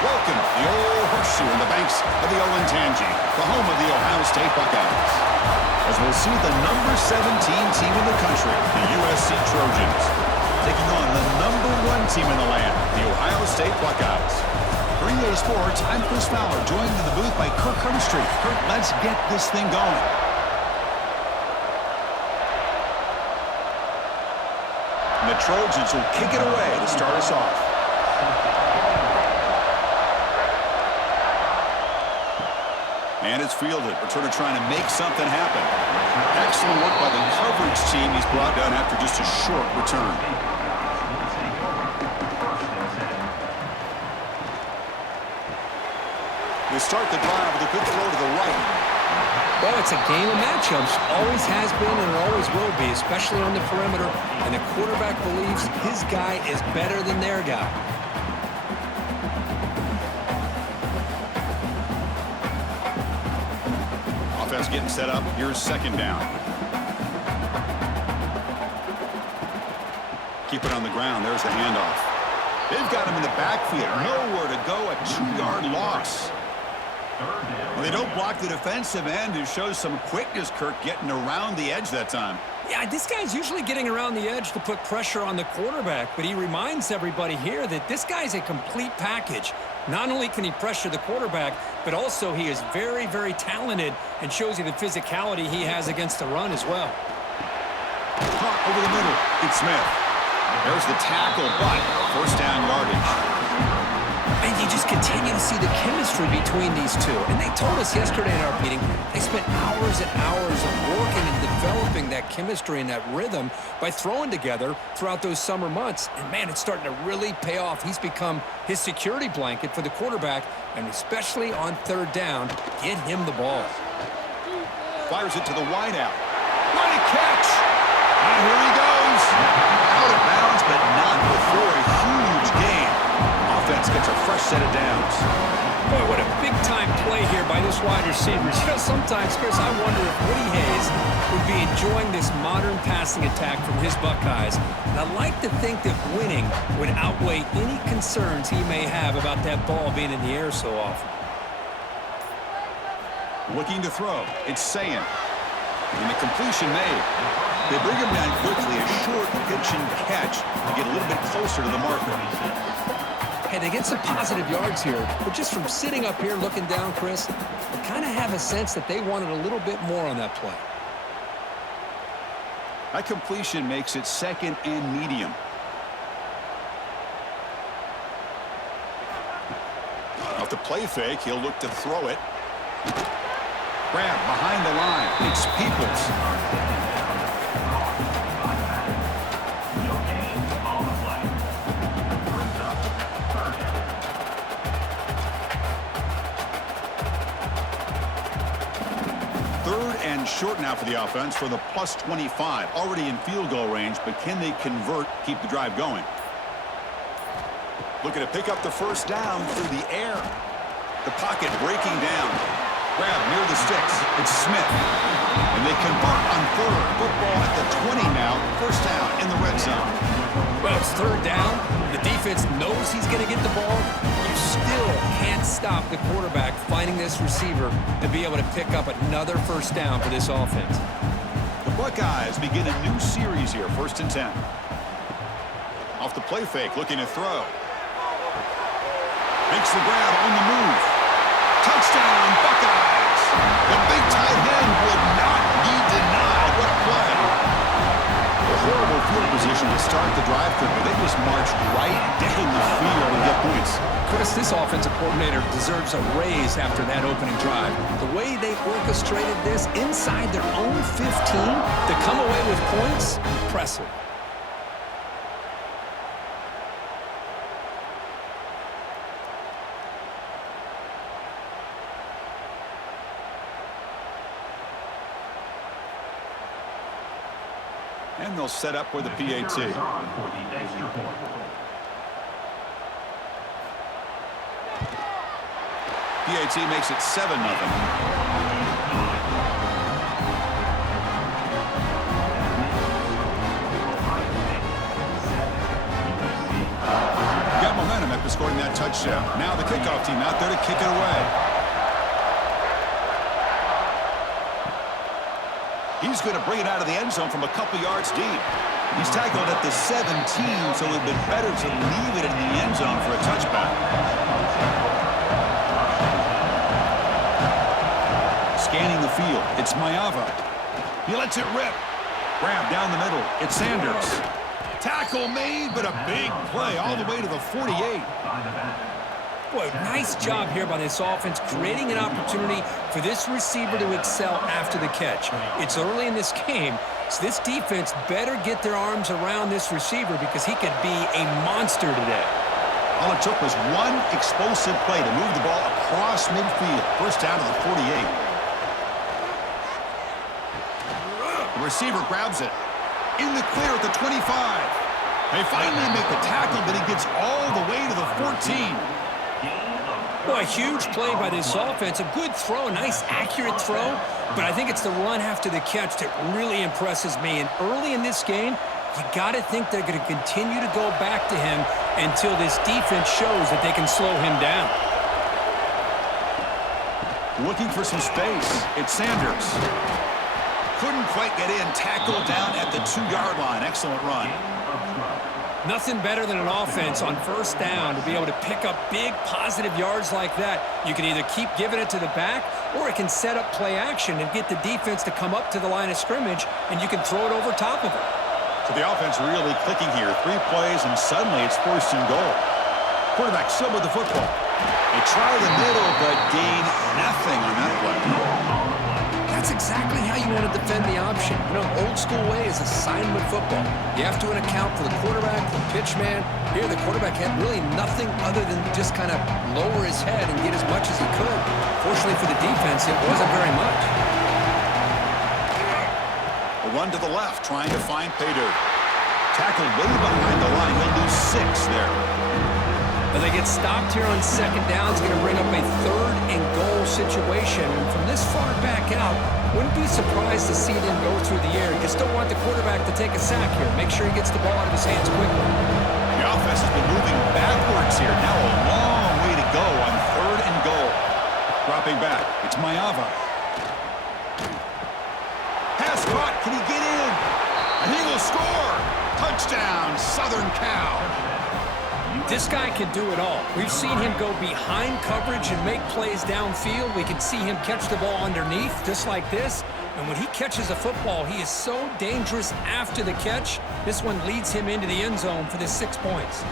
Welcome to the old horseshoe in the banks of the Olentangy, the home of the Ohio State Buckeyes. As we'll see the number 17 team in the country, the USC Trojans, taking on the number 1 team in the land, the Ohio State Buckeyes. For EA Sports, I'm Chris Fowler, joined in the booth by Kirk Hermstreet. Kirk, let's get this thing going. And the Trojans will kick it away to start us off. And it's fielded. Returner trying to make something happen. Excellent work by the coverage team. He's brought down after just a short return. They start the drive with a good throw to the right. Well, it's a game of matchups. Always has been and always will be, especially on the perimeter. And the quarterback believes his guy is better than their guy. Offense getting set up. Here's second down. Keep it on the ground. There's the handoff. They've got him in the backfield. Nowhere to go. A 2-yard loss. Well, they don't block the defensive end, who shows some quickness, Kirk, getting around the edge that time. Yeah, this guy's usually getting around the edge to put pressure on the quarterback, but he reminds everybody here that this guy's a complete package. Not only can he pressure the quarterback, but also he is very, very talented and shows you the physicality he has against the run as well. Caught over the middle. It's Smith. There's the tackle, but first down yardage. And you just continue to see the chemistry between these two. And they told us yesterday in our meeting, they spent hours and hours of working and developing that chemistry and that rhythm by throwing together throughout those summer months. And, man, it's starting to really pay off. He's become his security blanket for the quarterback, and especially on third down, get him the ball. Fires it to the wideout. What a catch! And here he goes. Out of bounds, but not before a huge gain. Offense gets a fresh set of downs. Boy, what a big-time play here by this wide receiver. You know, sometimes, Chris, I wonder if Woody Hayes would be enjoying this modern passing attack from his Buckeyes. And I like to think that winning would outweigh any concerns he may have about that ball being in the air so often. Looking to throw. It's Sayin. And the completion made. They bring him down quickly. A short pitch and catch to get a little bit closer to the marker. Hey, they get some positive yards here, but just from sitting up here looking down, Chris, I kind of have a sense that they wanted a little bit more on that play. That completion makes it second and medium. Off the play fake, he'll look to throw it. Grab behind the line. It's Peoples. Short now for the offense for the plus 25. Already in field goal range, but can they convert, keep the drive going? Looking to pick up the first down through the air. The pocket breaking down. Grab near the sticks. It's Smith. And they convert on third. Football at the 20 now. First down in the red zone. Well, it's third down. The defense knows he's going to get the ball. You still can't stop the quarterback finding this receiver to be able to pick up another first down for this offense. The Buckeyes begin a new series here, 1st and 10. Off the play fake, looking to throw. Makes the grab on the move. Touchdown, Buckeyes! The big tight end would not be denied. What a play! A horrible field position to start the drive, but they just marched right down the field and get points. Chris, this offensive coordinator deserves a raise after that opening drive. The way they orchestrated this inside their own 15 to come away with points, impressive. And they'll set up with the PAT. PAT makes it 7-0. Got momentum at this scoring that touchdown. Now the kickoff team out there to kick it away. He's going to bring it out of the end zone from a couple yards deep. He's tackled at the 17, so it would have been better to leave it in the end zone for a touchback. Scanning the field, it's Maeva. He lets it rip. Grab down the middle, it's Sanders. Tackle made, but a big play all the way to the 48. Boy, nice job here by this offense, creating an opportunity for this receiver to excel after the catch. It's early in this game, so this defense better get their arms around this receiver because he could be a monster today. All it took was one explosive play to move the ball across midfield. First down to the 48. The receiver grabs it. In the clear at the 25. They finally make the tackle, but he gets all the way to the 14. Boy, a huge play by this offense. A good throw, a nice accurate throw, but I think it's the run after the catch that really impresses me. And early in this game, you got to think they're going to continue to go back to him until this defense shows that they can slow him down. Looking for some space. It's Sanders. Couldn't quite get in. Tackled down at the 2-yard line. Excellent run. Nothing better than an offense on first down to be able to pick up big positive yards like that. You can either keep giving it to the back, or it can set up play action and get the defense to come up to the line of scrimmage, and you can throw it over top of it. So the offense really clicking here. 3 plays, and suddenly it's 1st and goal. Quarterback still with the football. They try the middle, but gain nothing on that play. That's exactly how you want to defend the option. You know, old school way is assignment football. You have to account for the quarterback, the pitch man. Here, the quarterback had really nothing other than just kind of lower his head and get as much as he could. Fortunately for the defense, it wasn't very much. A run to the left, trying to find pay dirt. Tackled way behind the line. He'll lose 6 there. But they get stopped here on 2nd down. It's going to bring up a 3rd and goal situation. And from this far back out, wouldn't be surprised to see them go through the air. You just don't want the quarterback to take a sack here. Make sure he gets the ball out of his hands quickly. The offense has been moving backwards here. Now a long way to go on 3rd and goal. Dropping back. It's Maeva. Pass caught. Can he get in? And he will score. Touchdown, Southern Cal. This guy can do it all. We've seen him go behind coverage and make plays downfield. We can see him catch the ball underneath, just like this. And when he catches a football, he is so dangerous after the catch. This one leads him into the end zone for the 6 points.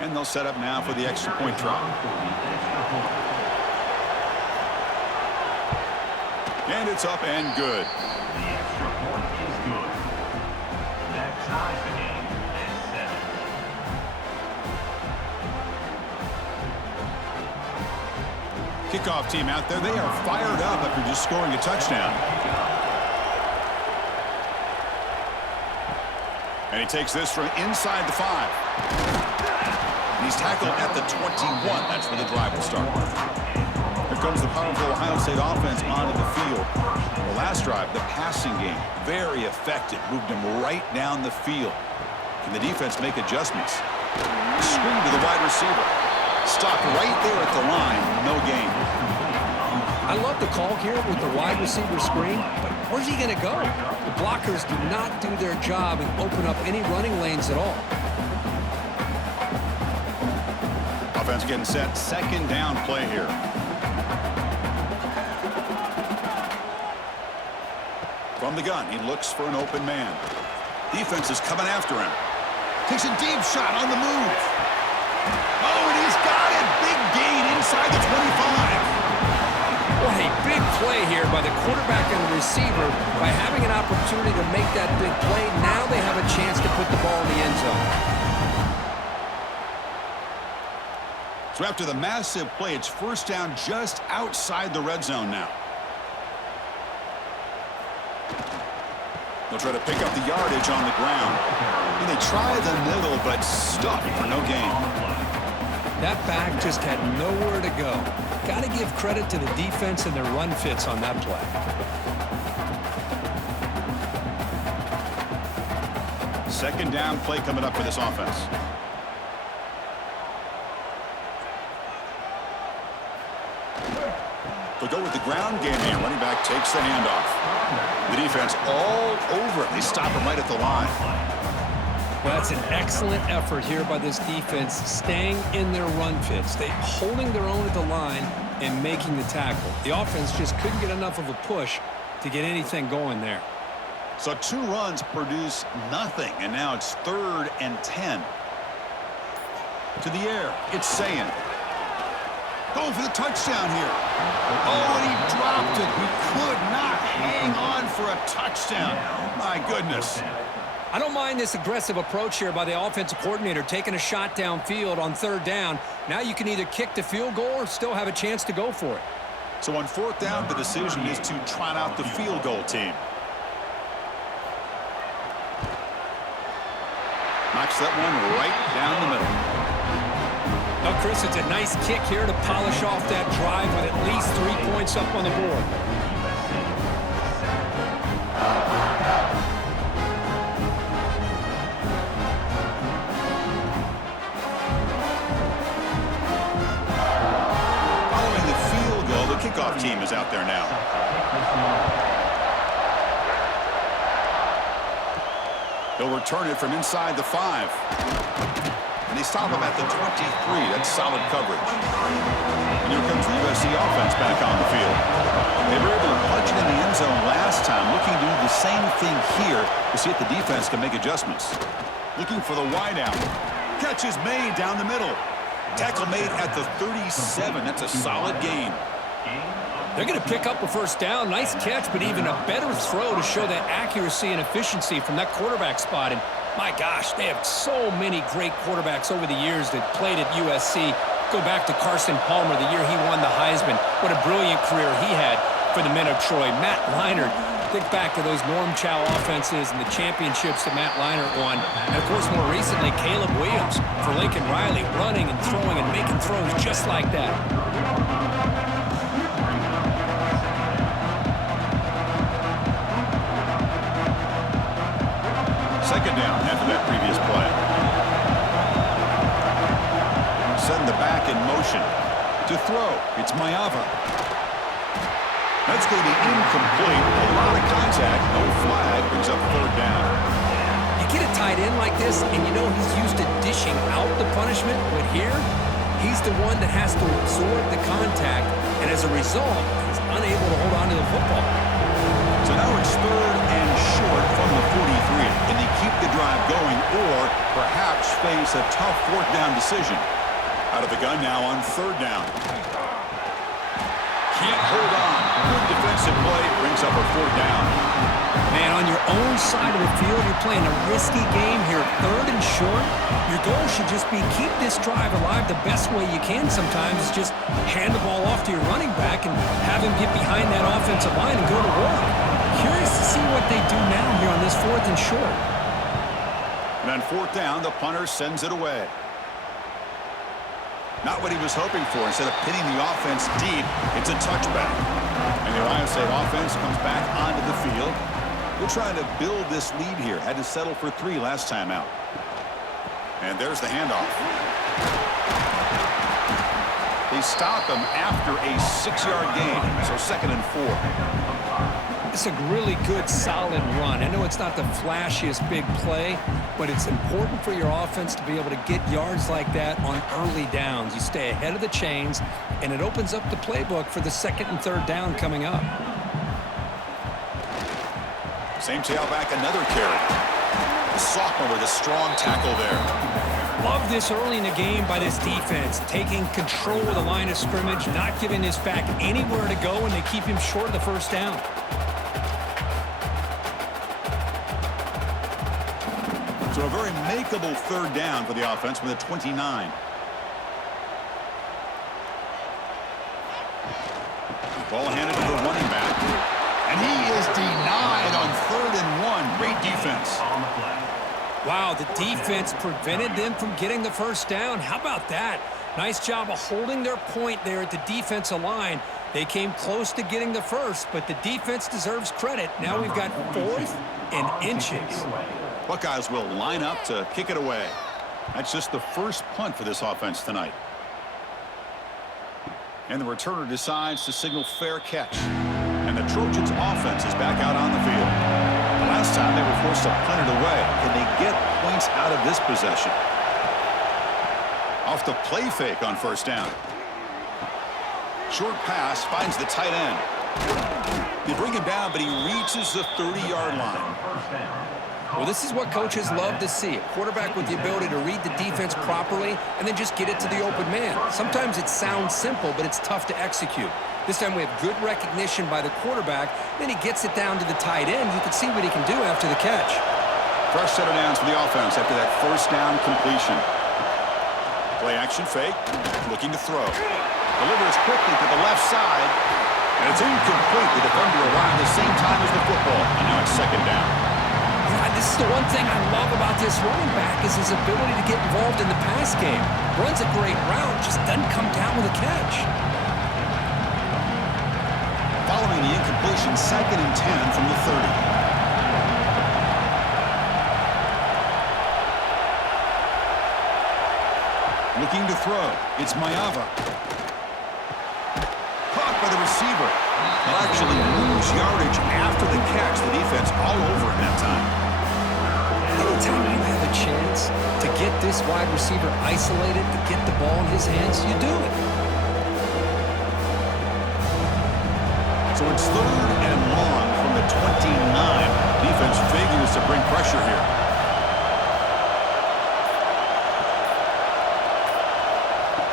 And they'll set up now for the extra point try. And it's up and good. The extra point is good. That ties the game at 7. Kickoff team out there. They are fired up after just scoring a touchdown. And he takes this from inside the 5. He's tackled at the 21. That's where the drive will start. Here comes the powerful Ohio State offense onto the field. The last drive, the passing game, very effective. Moved him right down the field. Can the defense make adjustments? Screen to the wide receiver. Stopped right there at the line. No gain. I love the call here with the wide receiver screen, but where's he going to go? The blockers do not do their job and open up any running lanes at all. Offense getting set. 2nd down play here. From the gun, he looks for an open man. Defense is coming after him. Takes a deep shot on the move. Oh, and he's got it. Big gain inside the 25. What a big play here by the quarterback and the receiver. By having an opportunity to make that big play, now they have a chance to put the ball in the end zone. So after the massive play, it's 1st down just outside the red zone now. They'll try to pick up the yardage on the ground. And they try the middle, but stuck for no gain. That back just had nowhere to go. Got to give credit to the defense and their run fits on that play. Second down play coming up for this offense. They'll go with the ground game here. Running back takes the handoff. The defense all over it. They stop him right at the line. Well, that's an excellent effort here by this defense, staying in their run fits. They holding their own at the line and making the tackle. The offense just couldn't get enough of a push to get anything going there. So 2 runs produce nothing, and now it's 3rd and 10. To the air, it's Sayin. Going for the touchdown here. Oh, and he dropped it. He could not hang on for a touchdown. My goodness. I don't mind this aggressive approach here by the offensive coordinator, taking a shot downfield on 3rd down. Now you can either kick the field goal or still have a chance to go for it. So on 4th down, the decision is to trot out the field goal team. Knocks that one right down the middle. Now, Chris, it's a nice kick here to polish off that drive with at least 3 points up on the board. Following the field goal, the kickoff team is out there now. He'll return it from inside the 5. And they stop him at the 23. That's solid coverage. And here comes the USC offense back on the field. They were able to punch it in the end zone last time, looking to do the same thing here to see if the defense can make adjustments. Looking for the wideout. Catch is made down the middle. Tackle made at the 37. That's a solid gain. They're going to pick up a 1st down. Nice catch, but even a better throw to show that accuracy and efficiency from that quarterback spot. And my gosh, they have so many great quarterbacks over the years that played at USC. Go back to Carson Palmer, the year he won the Heisman. What a brilliant career he had for the men of Troy. Matt Leinart, think back to those Norm Chow offenses and the championships that Matt Leinart won. And, of course, more recently, Caleb Williams for Lincoln Riley, running and throwing and making throws just like that. Second down after that previous play. Setting the back in motion. To throw, it's Mayava. That's going to be incomplete. A lot of contact. No flag. Brings up 3rd down. You get a tight end like this, and you know he's used to dishing out the punishment, but here, he's the one that has to absorb the contact, and as a result, he's unable to hold on to the football. So now it's 3rd and short from the 43. Can they keep the drive going or perhaps face a tough 4th down decision? Out of the gun now on 3rd down. Can't hold on. Good defensive play. Brings up a 4th down. Man, on your own side of the field, you're playing a risky game here. 3rd and short. Your goal should just be keep this drive alive the best way you can sometimes. Is just hand the ball off to your running back and have him get behind that offensive line and go to work. Curious to see what they do now here on this 4th and short. And on 4th down, the punter sends it away. Not what he was hoping for. Instead of pinning the offense deep, it's a touchback. And the Ohio State offense comes back onto the field. They're trying to build this lead here. Had to settle for 3 last time out. And there's the handoff. They stop him after a 6-yard gain. So 2nd and 4. It's a really good, solid run. I know it's not the flashiest big play, but it's important for your offense to be able to get yards like that on early downs. You stay ahead of the chains, and it opens up the playbook for the 2nd and 3rd down coming up. Same tailback, another carry. The sophomore with a strong tackle there. Love this early in the game by this defense, taking control of the line of scrimmage, not giving this back anywhere to go, and they keep him short of the 1st down. So a very makeable 3rd down for the offense with a 29. Ball handed to the running back. And he is denied on 3rd and 1. Great defense. Wow, the defense prevented them from getting the 1st down. How about that? Nice job of holding their point there at the defensive line. They came close to getting the first, but the defense deserves credit. Now we've got 4th and inches. Buckeyes will line up to kick it away. That's just the first punt for this offense tonight. And the returner decides to signal fair catch. And the Trojans offense is back out on the field. The last time they were forced to punt it away. Can they get points out of this possession? Off the play fake on first down. Short pass finds the tight end. They bring him down, but he reaches the 30-yard line. Well, this is what coaches love to see. A quarterback with the ability to read the defense properly and then just get it to the open man. Sometimes it sounds simple, but it's tough to execute. This time we have good recognition by the quarterback. Then he gets it down to the tight end. You can see what he can do after the catch. Fresh set of downs for the offense after that first down completion. Play action fake. Looking to throw. Delivers quickly to the left side. And it's incomplete. The defender arrived the same time as the football. And now it's second down. Yeah, this is the one thing I love about this running back is his ability to get involved in the pass game. Runs a great route, just doesn't come down with a catch. Following the incompletion, 2nd and 10 from the 30. Looking to throw. It's Mayava. Caught by the receiver. He'll actually lose yardage after the catch. The defense all over him that time. Anytime you have a chance to get this wide receiver isolated, to get the ball in his hands, you do it. So it's 3rd and long from the 29. Defense figures to bring pressure here.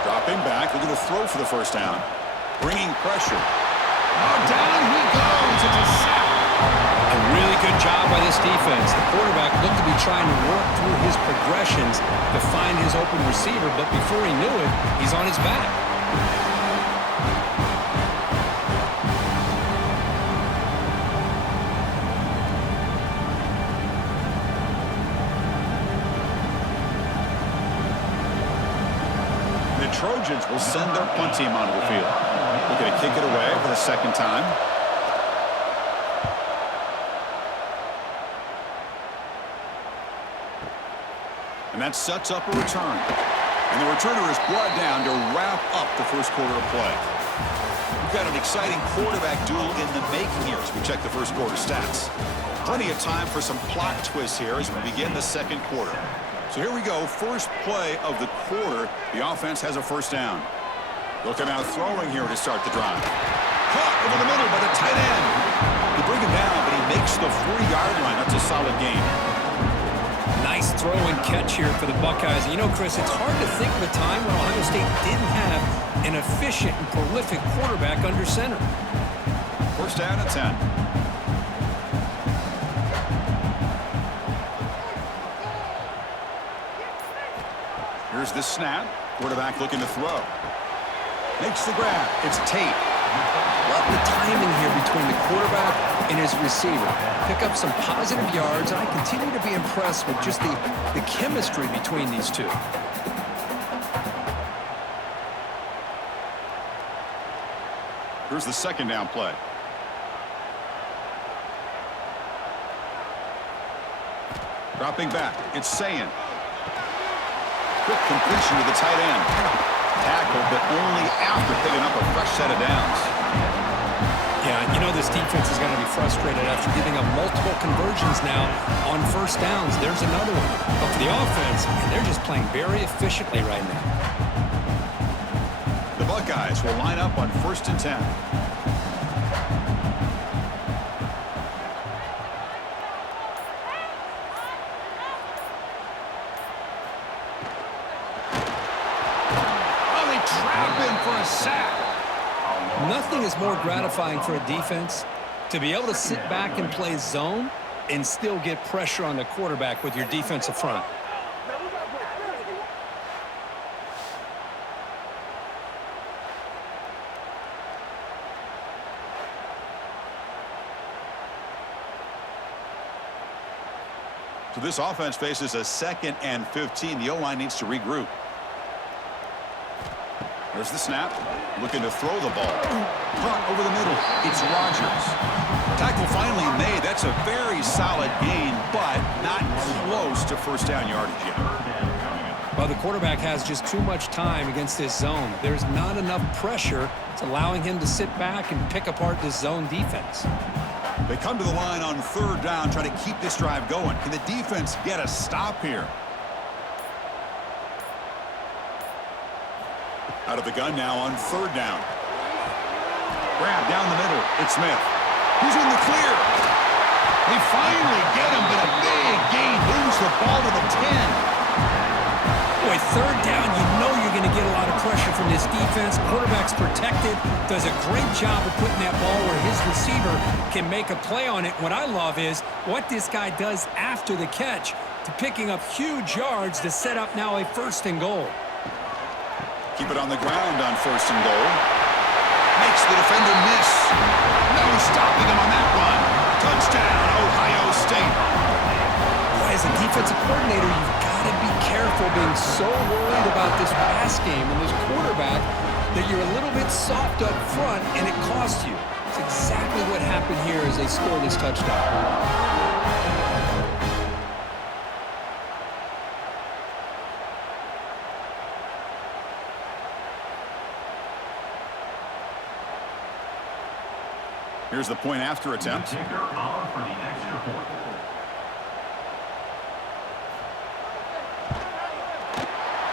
Dropping back, looking to throw for the first down. Bringing pressure. Oh, down he goes. It's a sack. A really good job by this defense. The quarterback looked to be trying to work through his progressions to find his open receiver, but before he knew it, he's on his back. The Trojans will send their punt team onto the field. Looking to kick it away for the second time. And that sets up a return. And the returner is brought down to wrap up the first quarter of play. We've got an exciting quarterback duel in the making here as we check the first quarter stats. Plenty of time for some plot twists here as we begin the second quarter. So here we go, first play of the quarter. The offense has a first down. Looking out throwing here to start the drive. Caught over the middle by the tight end. They bring him down, but he makes the 40-yard line. That's a solid gain. Nice throw and catch here for the Buckeyes. And you know, Chris, it's hard to think of a time when Ohio State didn't have an efficient and prolific quarterback under center. First down at 10. Here's the snap. Quarterback looking to throw. Makes the grab. It's Tate. Love the timing here between the quarterback and his receiver. Pick up some positive yards, and I continue to be impressed with just the chemistry between these two. Here's the second down play. Dropping back. It's Sayin. Quick completion to the tight end. Tackle, but only after picking up a fresh set of downs. Yeah, you know this defense is going to be frustrated after giving up multiple conversions now on first downs. There's another one. But for the offense, man, they're just playing very efficiently right now. The Buckeyes will line up on 1st and 10. Nothing is more gratifying for a defense to be able to sit back and play zone and still get pressure on the quarterback with your defensive front. So this offense faces a 2nd and 15. The O-line needs to regroup. There's the snap. Looking to throw the ball. Brought over the middle. It's Rodgers. Tackle finally made. That's a very solid gain, but not close to first down yardage yet. Well, the quarterback has just too much time against this zone. There's not enough pressure. It's allowing him to sit back and pick apart this zone defense. They come to the line on third down, trying to keep this drive going. Can the defense get a stop here? Out of the gun now on third down. Grab down the middle. It's Smith. Who's in the clear? They finally get him, but a big gain moves the ball to the 10. Boy, third down, you know you're going to get a lot of pressure from this defense. Quarterback's protected, does a great job of putting that ball where his receiver can make a play on it. What I love is what this guy does after the catch to picking up huge yards to set up now a first and goal. Keep it on the ground on first and goal. Makes the defender miss. No stopping him on that one. Touchdown, Ohio State. Boy, as a defensive coordinator, you've got to be careful being so worried about this pass game and this quarterback that you're a little bit soft up front and it costs you. It's exactly what happened here as they scored this touchdown. Here's the point after attempt. Kicker on for the extra point.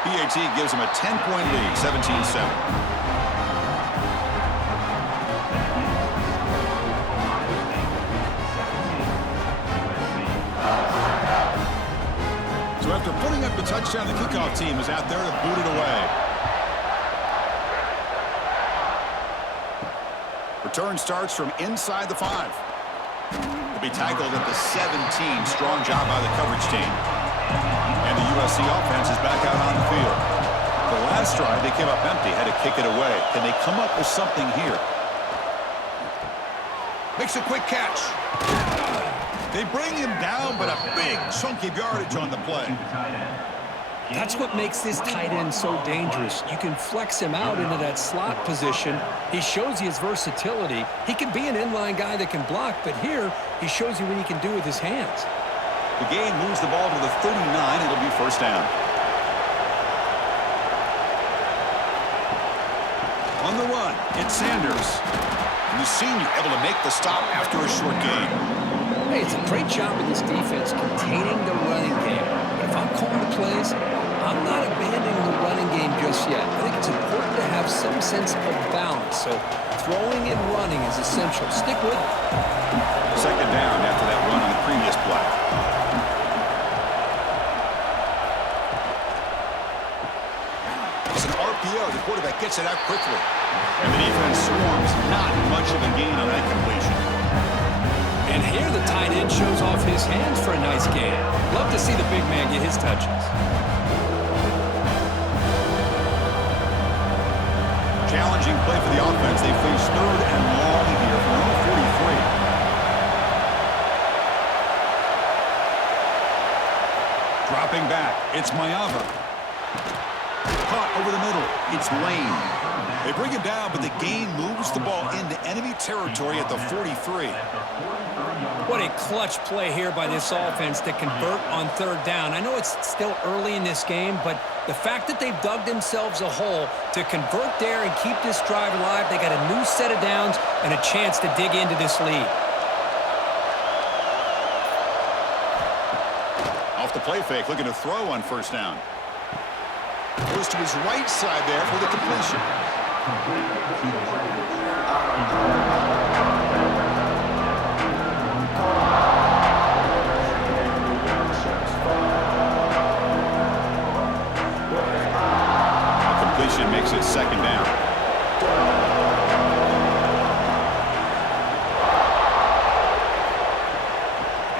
PAT gives him a 10-point lead, 17-7. So after putting up the touchdown, the kickoff team is out there to boot it away. Return starts from inside the 5. He'll be tackled at the 17. Strong job by the coverage team. And the USC offense is back out on the field. The last drive, they came up empty, had to kick it away. Can they come up with something here? Makes a quick catch. They bring him down, but a big chunk of yardage on the play. That's what makes this tight end so dangerous. You can flex him out into that slot position. He shows you his versatility. He can be an inline guy that can block, but here he shows you what he can do with his hands. The gain moves the ball to the 39. It'll be first down. On the run, it's Sanders. And the senior able to make the stop after a short gain. Hey, it's a great job of this defense containing the running game. But if I'm calling the plays, I'm not abandoning the running game just yet. I think it's important to have some sense of balance. So throwing and running is essential. Stick with it. Second down after that run on the previous play. It's an RPO. The quarterback gets it out quickly. And the defense swarms. Not much of a gain on that completion. And here the tight end shows off his hands for a nice gain. Love to see the big man get his touches. Challenging play for the offense. They face third and long here from number 43. Dropping back. It's Mayava. Caught over the middle. It's Lane. They bring him down, but the gain moves the ball into enemy territory at the 43. What a clutch play here by this offense to convert on third down. I know it's still early in this game, but the fact that they've dug themselves a hole to convert there and keep this drive alive, they got a new set of downs and a chance to dig into this lead. Off the play fake, looking to throw on first down. Goes to his right side there for the completion. Completion makes it second down.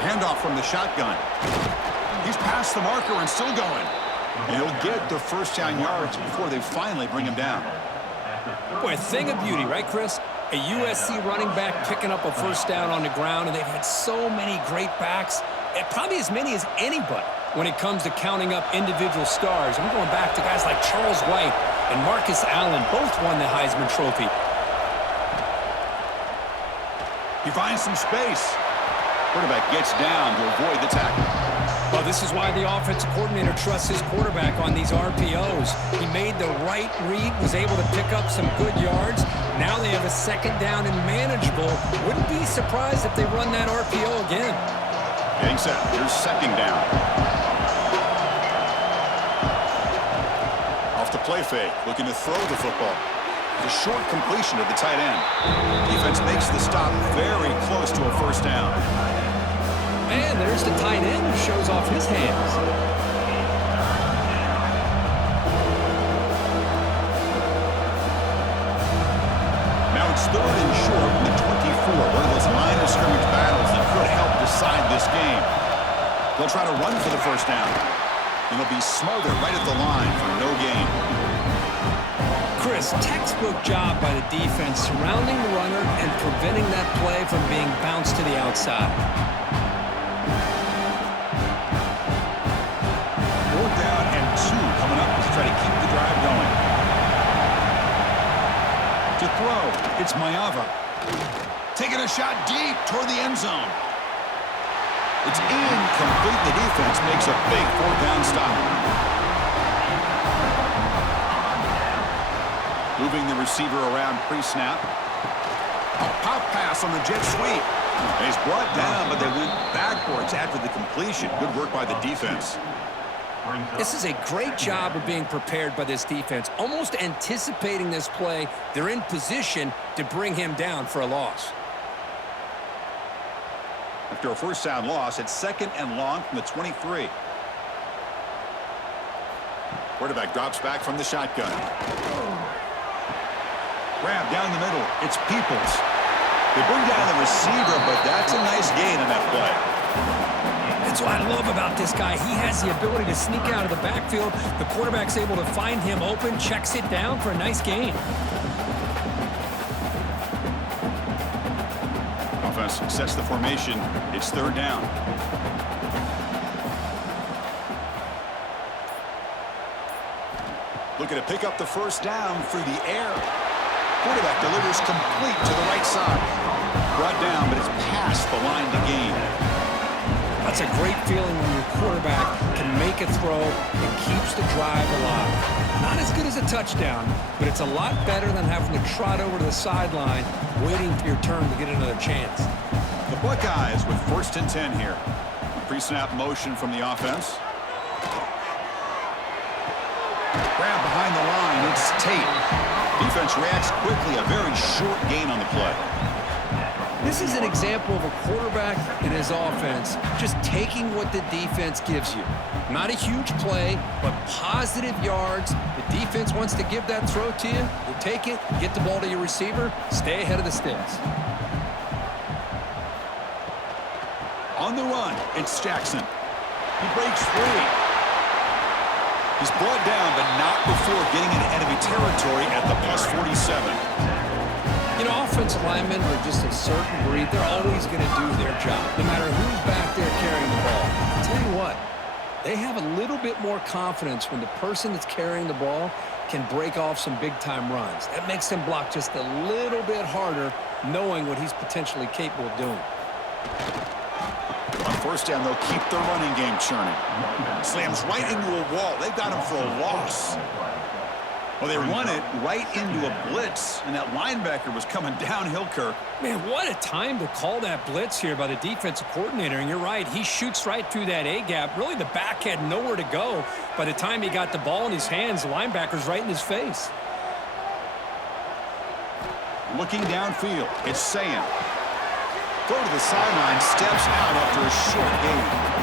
Handoff from the shotgun. He's past the marker and still going. And he'll get the first down yards before they finally bring him down. Boy, a thing of beauty, right, Chris? A USC running back picking up a first down on the ground, and they've had so many great backs, and probably as many as anybody when it comes to counting up individual stars. I'm going back to guys like Charles White and Marcus Allen both won the Heisman Trophy. He finds some space. Quarterback gets down to avoid the tackle. Well, this is why the offensive coordinator trusts his quarterback on these RPOs. He made the right read, was able to pick up some good yards. Now they have a second down and manageable. Wouldn't be surprised if they run that RPO again. Getting set. Here's second down. Off the play fake, looking to throw the football. The short completion of the tight end. Defense makes the stop very close to a first down. And there's the tight end who shows off his hands. Now it's third and short from the 24. One of those line of scrimmage battles that could help decide this game. They'll try to run for the first down. And they'll be smothered right at the line for no gain. Chris, textbook job by the defense surrounding the runner and preventing that play from being bounced to the outside. Fourth down and 2 coming up to try to keep the drive going. To throw, it's Mayava. Taking a shot deep toward the end zone. It's incomplete. The defense makes a big fourth down stop. Moving the receiver around pre-snap. A pop pass on the jet sweep. And he's brought down, but they went backwards after the completion. Good work by the defense. This is a great job of being prepared by this defense. Almost anticipating this play, they're in position to bring him down for a loss. After a first down loss, it's second and long from the 23. Quarterback drops back from the shotgun. Grab down the middle. It's Peoples. They bring down the receiver, but that's a nice gain on that play. That's what I love about this guy. He has the ability to sneak out of the backfield. The quarterback's able to find him open, checks it down for a nice gain. Offense sets the formation. It's third down. Looking to pick up the first down through the air. Quarterback delivers complete to the right side. Brought down, but it's past the line to gain. That's a great feeling when your quarterback can make a throw and keeps the drive alive. Not as good as a touchdown, but it's a lot better than having to trot over to the sideline, waiting for your turn to get another chance. The Buckeyes with first and 10 here. Pre-snap motion from the offense. Grab behind the line. It's Tate. Defense reacts quickly. A very short gain on the play. This is an example of a quarterback and his offense just taking what the defense gives you. Not a huge play, but positive yards. The defense wants to give that throw to you. You take it, get the ball to your receiver, stay ahead of the sticks. On the run, it's Jackson. He breaks free. He's brought down, but not before getting into enemy territory at the plus 47. You know, offensive linemen are just a certain breed. They're always going to do their job, no matter who's back there carrying the ball. I'll tell you what, they have a little bit more confidence when the person that's carrying the ball can break off some big-time runs. That makes them block just a little bit harder, knowing what he's potentially capable of doing. On first down, they'll keep their running game churning. Slams right into a wall. They've got him for a loss. Well, they run it right into a blitz, and that linebacker was coming downhill, Kirk. Man, what a time to call that blitz here by the defensive coordinator. And you're right, he shoots right through that A-gap. Really, the back had nowhere to go. By the time he got the ball in his hands, the linebacker's right in his face. Looking downfield, it's Sam. Throw to the sideline, steps out after a short gain.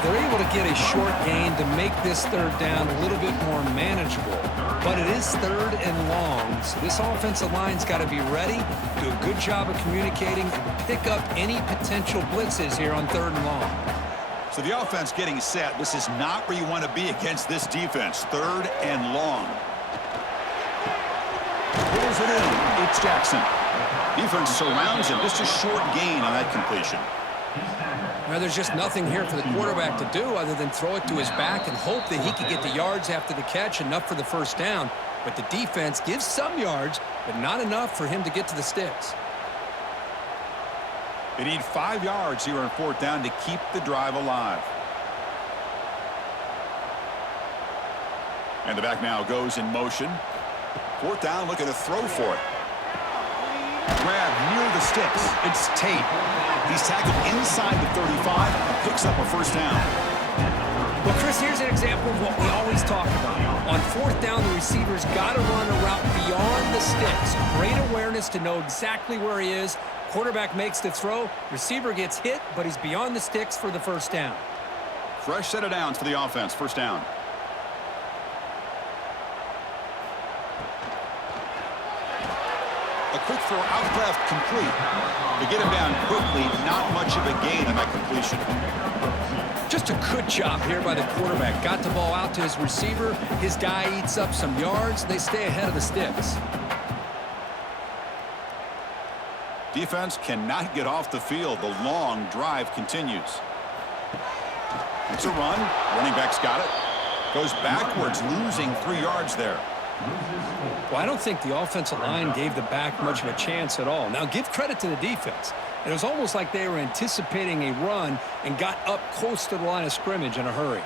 They're able to get a short gain to make this third down a little bit more manageable. But it is third and long, so this offensive line's got to be ready, do a good job of communicating, and pick up any potential blitzes here on third and long. So the offense getting set. This is not where you want to be against this defense. Third and long. Pulls it in. It's Jackson. Defense surrounds him. Just a short gain on that completion. Now, there's just nothing here for the quarterback to do other than throw it to his back and hope that he can get the yards after the catch, enough for the first down. but the defense gives some yards, but not enough for him to get to the sticks. They need 5 yards here on 4th down to keep the drive alive. And the back now goes in motion. 4th down, looking to throw for it. Grab near the sticks. It's Tate. He's tackled inside the 35 and picks up a first down. Well, Chris, here's an example of what we always talk about. On 4th down, the receiver's got to run a route beyond the sticks. Great awareness to know exactly where he is. Quarterback makes the throw. Receiver gets hit, but he's beyond the sticks for the first down. Fresh set of downs for the offense. First down. A quick throw out left, complete. To get him down quickly, not much of a gain on that completion. Just a good job here by the quarterback. Got the ball out to his receiver. His guy eats up some yards. They stay ahead of the sticks. Defense cannot get off the field. The long drive continues. It's a run. Running back's got it. Goes backwards, losing 3 yards there. Well, I don't think the offensive line gave the back much of a chance at all. Now, give credit to the defense. It was almost like they were anticipating a run and got up close to the line of scrimmage in a hurry.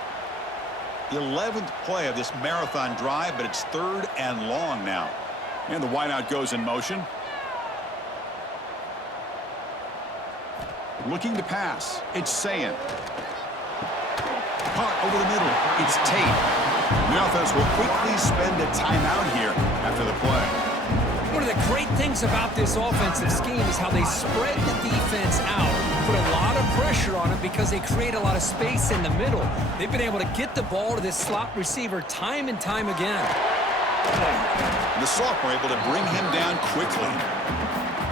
The 11th play of this marathon drive, but it's 3rd and long now. And the wideout goes in motion. Looking to pass. It's Sayin. Caught over the middle. It's Tate. The offense will quickly spend a timeout here after the play. One of the great things about this offensive scheme is how they spread the defense out, put a lot of pressure on it because they create a lot of space in the middle. They've been able to get the ball to this slot receiver time and time again. The sophomore able to bring him down quickly.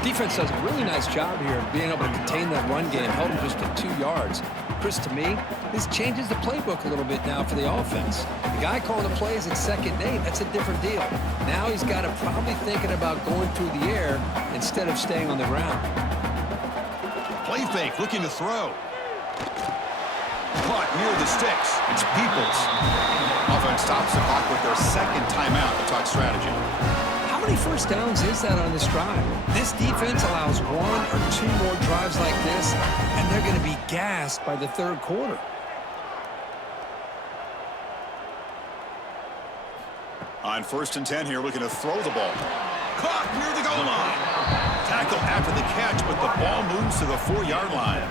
Defense does a really nice job here of being able to contain that run game, held him just to 2 yards. Chris, to me, this changes the playbook a little bit now for the offense. The guy calling the plays at 2nd and 8, that's a different deal. Now he's got to probably thinking about going through the air instead of staying on the ground. Play fake, looking to throw. Caught near the sticks. It's Peoples. Offense stops the clock with their 2nd timeout to talk strategy. How many first downs is that on this drive? This defense allows 1 or 2 more drives like this, and they're going to be gassed by the 3rd quarter. On 1st and 10 here, looking to throw the ball. Caught near the goal line. Tackle after the catch, but the ball moves to the 4-yard line.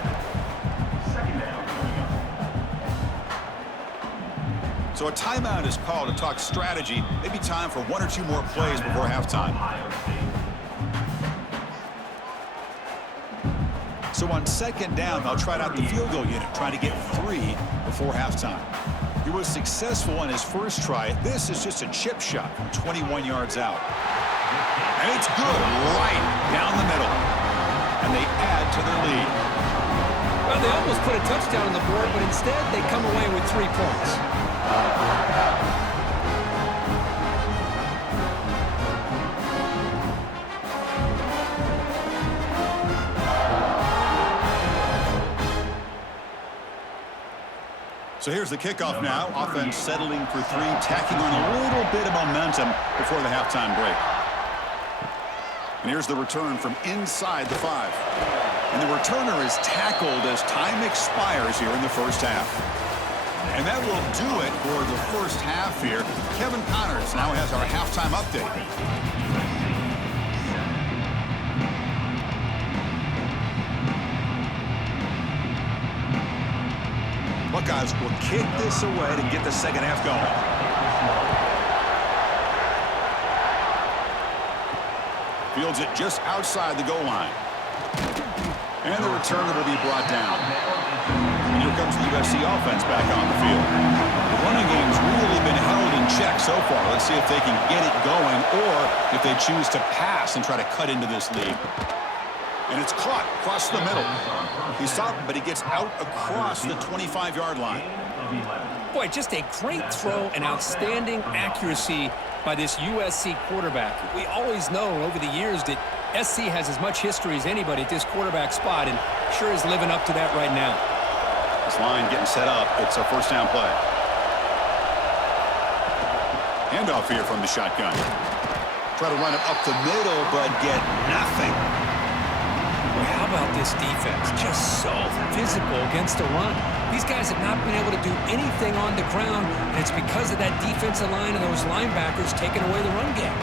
So a timeout is called to talk strategy. Maybe time for 1 or 2 more plays before halftime. So on 2nd down, they'll try out the field goal unit, trying to get 3 before halftime. He was successful on his first try. This is just a chip shot from 21 yards out. And it's good right down the middle. And they add to their lead. Well, they almost put a touchdown on the board, but instead they come away with 3 points. So here's the kickoff now. Offense settling for 3, tacking on a little bit of momentum before the halftime break. And here's the return from inside the 5. And the returner is tackled as time expires here in the first half. And that will do it for the first half here. Kevin Connors now has our halftime update. Buckeyes will kick this away to get the second half going. Fields it just outside the goal line. And the returner will be brought down. And here comes the USC offense back on the field. The running game's really been held in check so far. Let's see if they can get it going or if they choose to pass and try to cut into this lead. And it's caught across the middle. He's stopped, but he gets out across the 25-yard line. Boy, just a great throw and outstanding accuracy by this USC quarterback. We always know over the years that SC has as much history as anybody at this quarterback spot, and sure is living up to that right now. This line getting set up. It's a first down play. Handoff here from the shotgun. Try to run it up the middle, but get nothing. Well, how about this defense? Just so physical against the run. These guys have not been able to do anything on the ground, and it's because of that defensive line and those linebackers taking away the run game.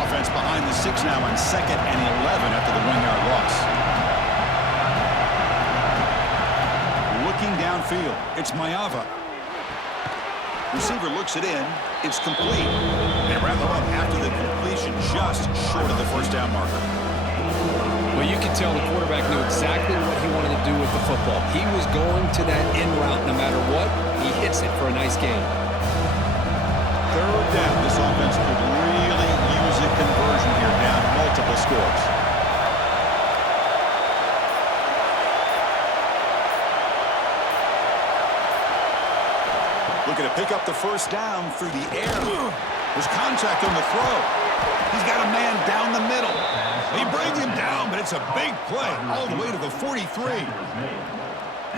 Offense behind the 6 now on 2nd and 11 after the 1-yard loss. Looking downfield, it's Mayava. Receiver looks it in. It's complete. They wrap them up after the completion, just short of the first down marker. Well, you can tell the quarterback knew exactly what he wanted to do with the football. He was going to that in route no matter what. He hits it for a nice gain. Third down. This offense could really use a conversion here, down multiple scores. Looking to pick up the first down through the air. There's contact on the throw. He's got a man down the middle. They bring him down, but it's a big play all the way to the 43.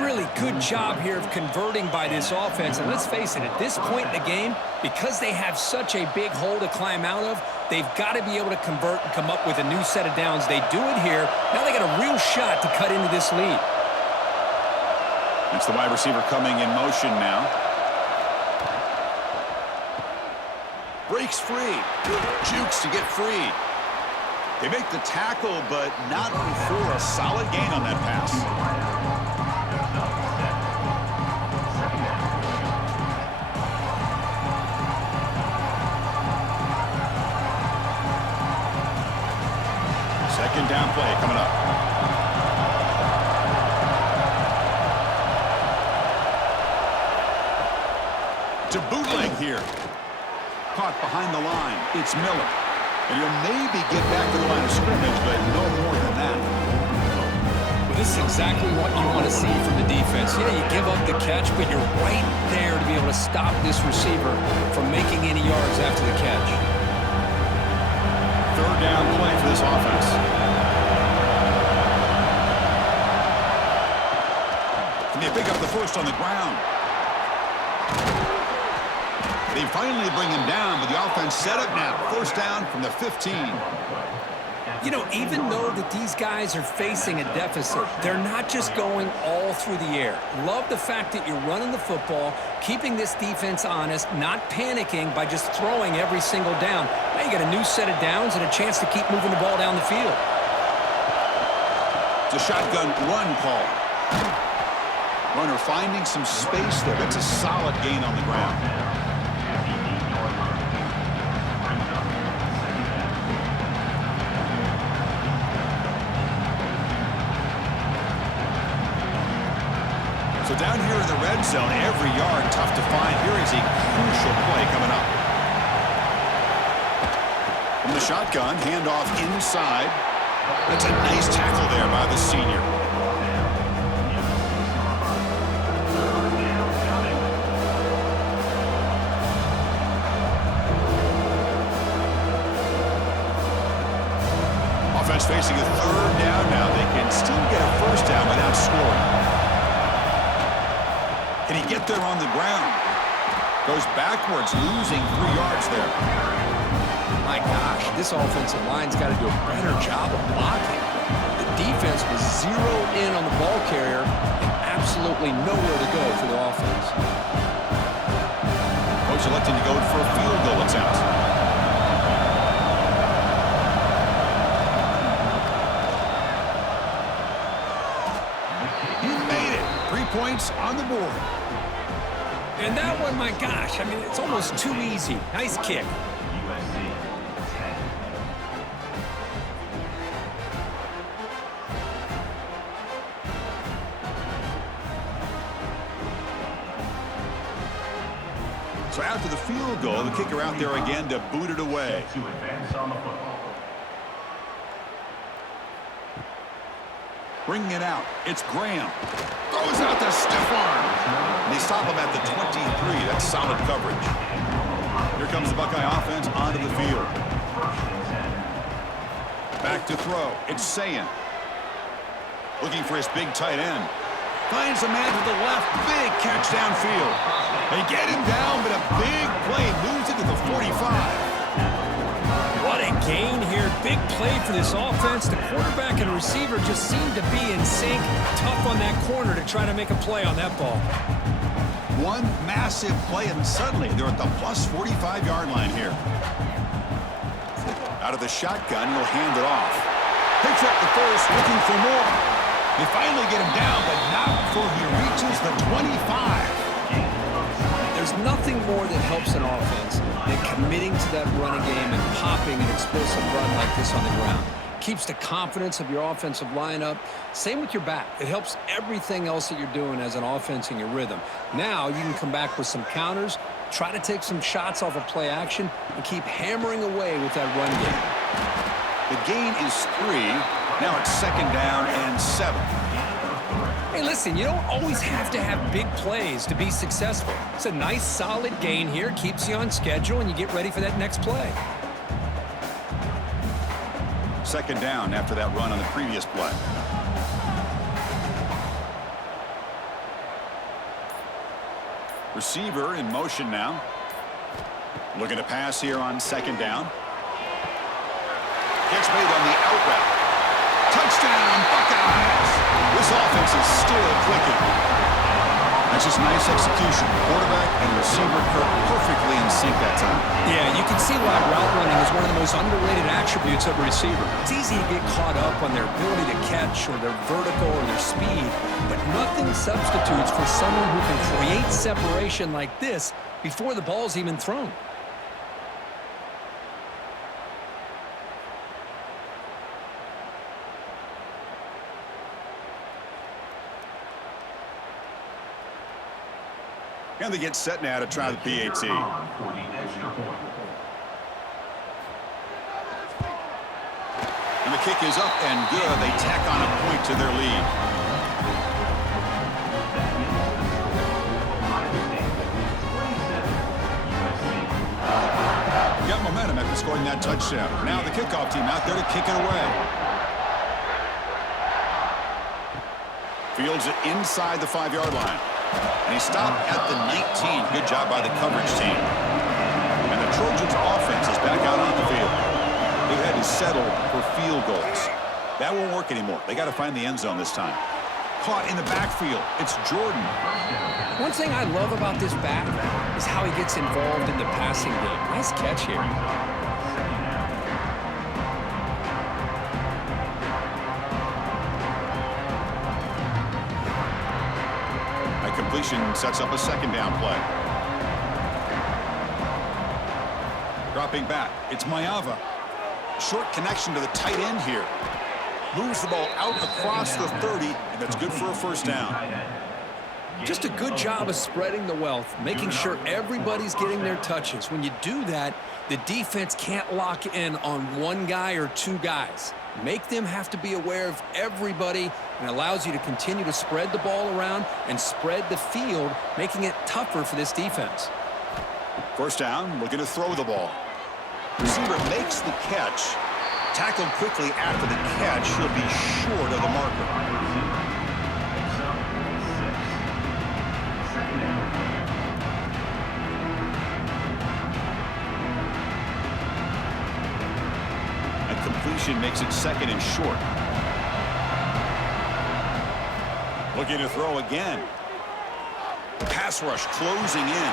Really good job here of converting by this offense. And let's face it, at this point in the game, because they have such a big hole to climb out of, they've got to be able to convert and come up with a new set of downs. They do it here. Now they got a real shot to cut into this lead. It's the wide receiver coming in motion now. Breaks free. Jukes to get free. They make the tackle, but not before a solid gain on that pass. Second down play coming up. To bootleg here. Caught behind the line. It's Miller. And he'll maybe get back to the line of scrimmage, but no more than that. Well, this is exactly what you want to see from the defense. Yeah, you give up the catch, but you're right there to be able to stop this receiver from making any yards after the catch. Third down play for this offense. Can they pick up the first on the ground? They finally bring him down, but the offense set up now. First down from the 15. You know, even though that these guys are facing a deficit, they're not just going all through the air. Love the fact that you're running the football, keeping this defense honest, not panicking by just throwing every single down. Now you got a new set of downs and a chance to keep moving the ball down the field. It's a shotgun run call. Runner finding some space there. That's a solid gain on the ground. So down here in the red zone, every yard tough to find. Here is a crucial play coming up. From the shotgun, handoff inside. That's a nice tackle there by the senior. Offense facing a third down now. They can still get a first down without scoring. Can he get there on the ground? Goes backwards, losing 3 yards there. My gosh, this offensive line's got to do a better job of blocking. The defense was zeroed in on the ball carrier and absolutely nowhere to go for the offense. Coach electing to go for a field goal attempt. He made it. 3 points on the board. And that one, my gosh, I mean, it's almost too easy. Nice kick. USC 10. So after the field goal, the kicker out there again to boot it away. To advance on the football. Bringing it out. It's Graham. Throws out the stiff arm. They stop him at the 23. That's solid coverage. Here comes the Buckeye offense onto the field. Back to throw. It's Sayin. Looking for his big tight end. Finds a man to the left. Big catch downfield. They get him down, but a big play moves it to the 45. What a gain here. Big play for this offense. The quarterback and receiver just seem to be in sync. Tough on that corner to try to make a play on that ball. One massive play, and suddenly they're at the plus 45-yard line here. Out of the shotgun, he'll hand it off. Picks up the first, looking for more. They finally get him down, but not before he reaches the 25. There's nothing more that helps an offense than committing to that running game and popping an explosive run like this on the ground. Keeps the confidence of your offensive lineup. Same with your back. It helps everything else that you're doing as an offense in your rhythm. Now you can come back with some counters, try to take some shots off of play action, and keep hammering away with that run game. The gain is 3. Now it's 2nd down and 7. Hey, listen, you don't always have to have big plays to be successful. It's a nice, solid gain here. Keeps you on schedule, and you get ready for that next play. 2nd down after that run on the previous play. Receiver in motion now. Looking to pass here on 2nd down. Gets made on the out route. Touchdown, Buckeyes! This offense is still clicking. That's just nice execution. Quarterback and receiver perfectly in sync that time. Yeah, you can see why route running is one of the most underrated attributes of a receiver. It's easy to get caught up on their ability to catch or their vertical or their speed, but nothing substitutes for someone who can create separation like this before the ball's even thrown. And they get set now to try the PAT. And the kick is up and good. They tack on a point to their lead. Got momentum after scoring that touchdown. Now the kickoff team out there to kick it away. Fields it inside the 5-yard line. And he stopped at the 19. Good job by the coverage team. And the Trojans' offense is back out on the field. They had to settle for field goals. That won't work anymore. They got to find the end zone this time. Caught in the backfield. It's Jordan. One thing I love about this back is how he gets involved in the passing game. Nice catch here. Completion sets up a 2nd down play. Dropping back, it's Mayava. Short connection to the tight end here. Moves the ball out across the 30, and that's good for a 1st down. Just a good job of spreading the wealth, making sure everybody's getting their touches. When you do that, the defense can't lock in on one guy or two guys. Make them have to be aware of everybody, and allows you to continue to spread the ball around and spread the field, making it tougher for this defense. 1st down, looking to throw the ball. Receiver makes the catch. Tackled quickly after the catch. He'll be short of the marker. Completion makes it 2nd and short. Looking to throw again. Pass rush closing in.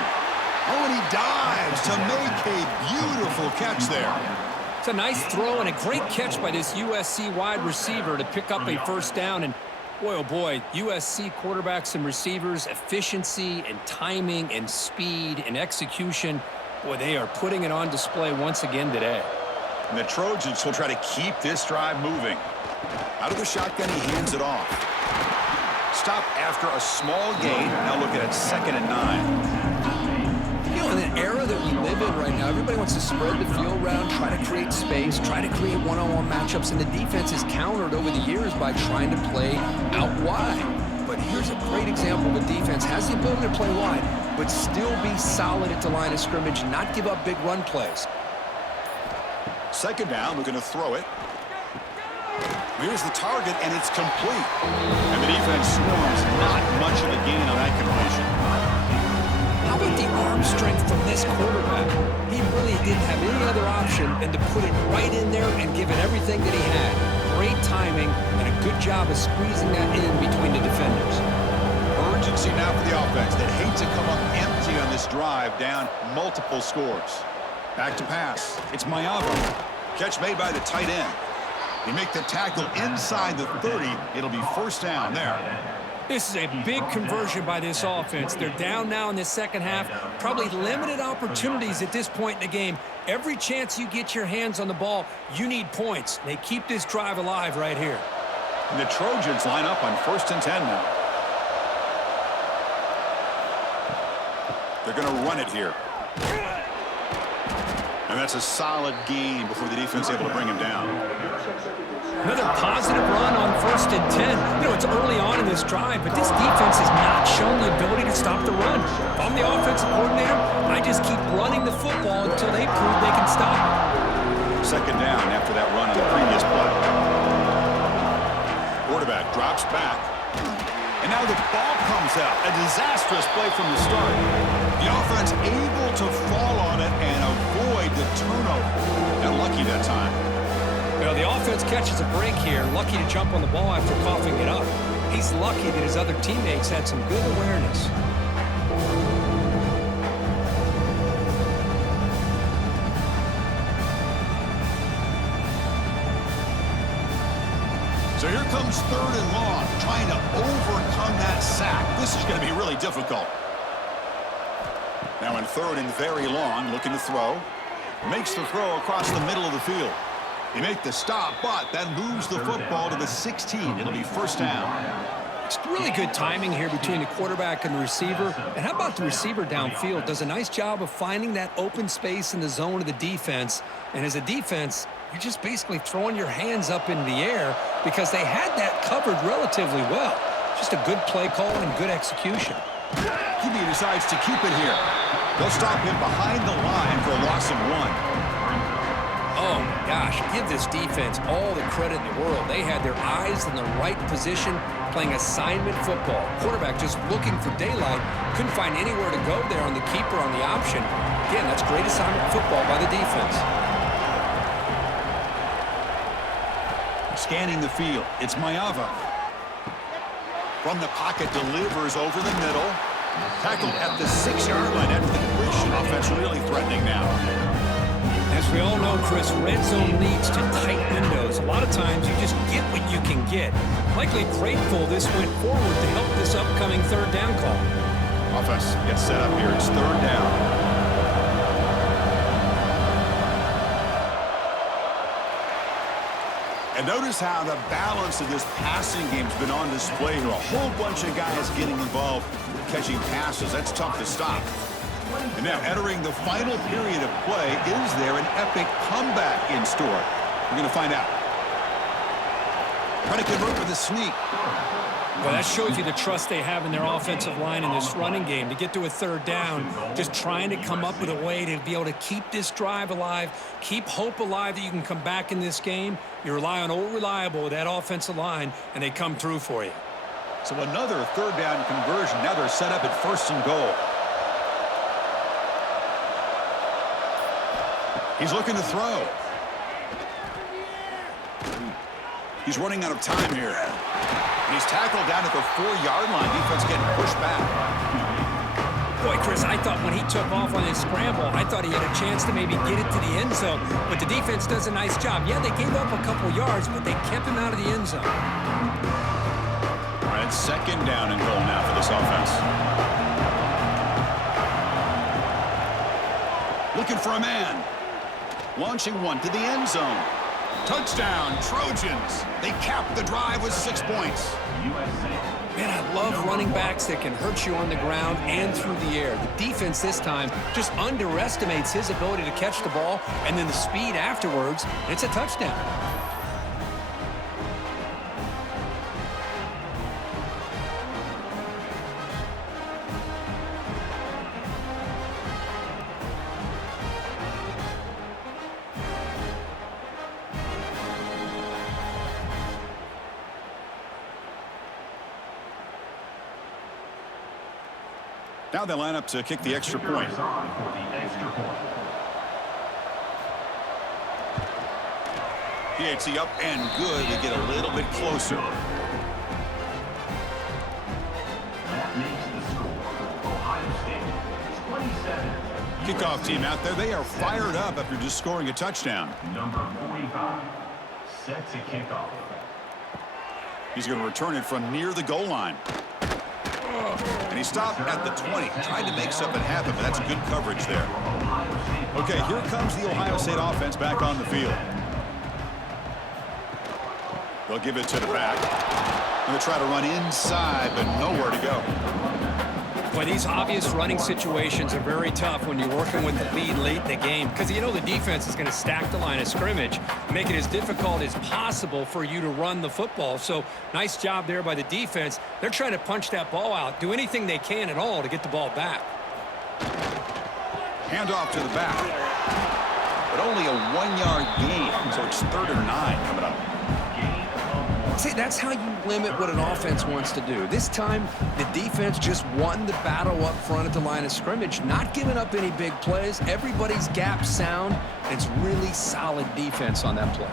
Oh, and he dives to make a beautiful catch there. It's a nice throw and a great catch by this USC wide receiver to pick up a 1st down. And boy, oh boy, USC quarterbacks and receivers, efficiency and timing and speed and execution. Boy, they are putting it on display once again today. And the Trojans will try to keep this drive moving. Out of the shotgun, he hands it off. Stop after a small gain. Now look at it, 2nd and 9. You know, in an era that we live in right now, everybody wants to spread the field around, try to create space, try to create one-on-one matchups, and the defense is countered over the years by trying to play out wide. But here's a great example of a defense has the ability to play wide, but still be solid at the line of scrimmage, not give up big run plays. 2nd down, looking to throw it. Here's the target, and it's complete. And the defense swarms. Not much of a gain on that completion. How about the arm strength from this quarterback. He really didn't have any other option than to put it right in there and give it everything that he had. Great timing and a good job of squeezing that in between the defenders. Urgency now for the offense. They hate to come up empty on this drive, down multiple scores. Back to pass. It's Mayava. Catch made by the tight end. They make the tackle inside the 30. It'll be first down there. This is a big conversion by this offense. They're down now in the second half. Probably limited opportunities at this point in the game. Every chance you get your hands on the ball, you need points. They keep this drive alive right here. And the Trojans line up on 1st and 10 now. They're going to run it here. And that's a solid gain before the defense is able to bring him down. Another positive run on 1st and 10. You know, it's early on in this drive, but this defense has not shown the ability to stop the run. If I'm the offensive coordinator, I just keep running the football until they prove they can stop it. Second down after that run on the previous play. Quarterback drops back. And now the ball comes out. A disastrous play from the start. The offense able to fall on it and avoid the turnover. And lucky that time. Well, the offense catches a break here. Lucky to jump on the ball after coughing it up. He's lucky that his other teammates had some good awareness. So here comes 3rd and long, trying to overcome that sack. This is going to be really difficult. Now in 3rd and very long, looking to throw. Makes the throw across the middle of the field. They make the stop, but then moves the football to the 16. It'll be first down. It's really good timing here between the quarterback and the receiver. And how about the receiver downfield? Does a nice job of finding that open space in the zone of the defense. And as a defense, you're just basically throwing your hands up in the air because they had that covered relatively well. Just a good play call and good execution. QB decides to keep it here. They'll stop him behind the line for a loss of 1. Oh, my gosh, give this defense all the credit in the world. They had their eyes in the right position, playing assignment football. Quarterback just looking for daylight. Couldn't find anywhere to go there on the keeper on the option. Again, that's great assignment football by the defense. Scanning the field, it's Mayava. From the pocket, delivers over the middle. Tackled at the 6-yard line after the completion. Offense really threatening now. As we all know, Chris, red zone leads to tight windows. A lot of times you just get what you can get. Likely grateful this went forward to help this upcoming 3rd down call. Offense gets set up here. It's 3rd down. And notice how the balance of this passing game's been on display here. A whole bunch of guys getting involved catching passes. That's tough to stop. And now entering the final period of play, is there an epic comeback in store? We're going to find out. Trying to convert with a sneak. Well, that shows you the trust they have in their offensive line in this running game. To get to a 3rd down, just trying to come up with a way to be able to keep this drive alive, keep hope alive that you can come back in this game. You rely on old reliable with that offensive line, and they come through for you. So another 3rd down conversion. Now they're set up at 1st and goal. He's looking to throw. He's running out of time here. And he's tackled down at the 4-yard line. Defense getting pushed back. Boy, Chris, I thought when he took off on his scramble, I thought he had a chance to maybe get it to the end zone. But the defense does a nice job. Yeah, they gave up a couple yards, but they kept him out of the end zone. All right, 2nd down and goal now for this offense. Looking for a man. Launching one to the end zone. Touchdown, Trojans. They cap the drive with 6 points. USC. Man, I love running backs that can hurt you on the ground and through the air. The defense this time just underestimates his ability to catch the ball, and then the speed afterwards, it's a touchdown. Now they line up to kick the extra point. PAT up and good. They get a little bit closer. That makes the score. Ohio State 27. Kickoff team out there. They are fired up after just scoring a touchdown. Number 45 set to kick off. He's going to return it from near the goal line. And he stopped at the 20. Tried to make something happen, but that's good coverage there. Okay, here comes the Ohio State offense back on the field. They'll give it to the back. They'll try to run inside, but nowhere to go. Well, these obvious running situations are very tough when you're working with the lead late in the game because you know the defense is going to stack the line of scrimmage, make it as difficult as possible for you to run the football. So nice job there by the defense. They're trying to punch that ball out, do anything they can at all to get the ball back. Handoff to the back. But only a 1-yard gain, so it's 3rd and 9 coming up. See, that's how you limit what an offense wants to do. This time, the defense just won the battle up front at the line of scrimmage, not giving up any big plays. Everybody's gap sound. It's really solid defense on that play.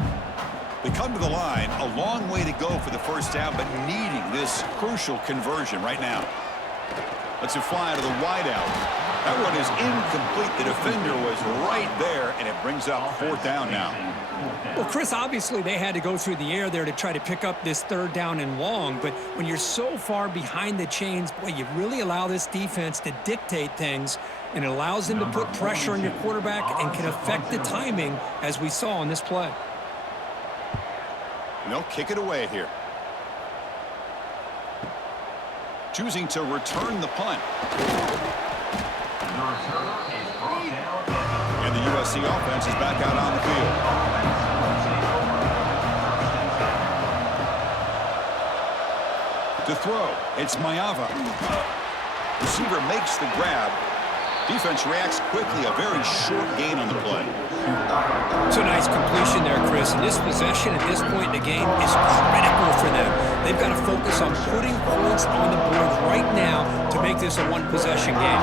They come to the line, a long way to go for the first down, but needing this crucial conversion right now. Let's it fly to the wideout. That one is incomplete. The defender was right there, and it brings up 4th down now. Well, Chris, obviously they had to go through the air there to try to pick up this 3rd down and long, but when you're so far behind the chains, boy, you really allow this defense to dictate things, and it allows them to put pressure on your quarterback and can affect the timing, as we saw on this play. And they'll kick it away here. Choosing to return the punt. And the USC offense is back out on the field. To throw, it's Mayava. Receiver makes the grab. Defense reacts quickly. A very short gain on the play. It's a nice completion there, Chris. And this possession at this point in the game is critical for them. They've got to focus on putting points on the board right now to make this a one-possession game.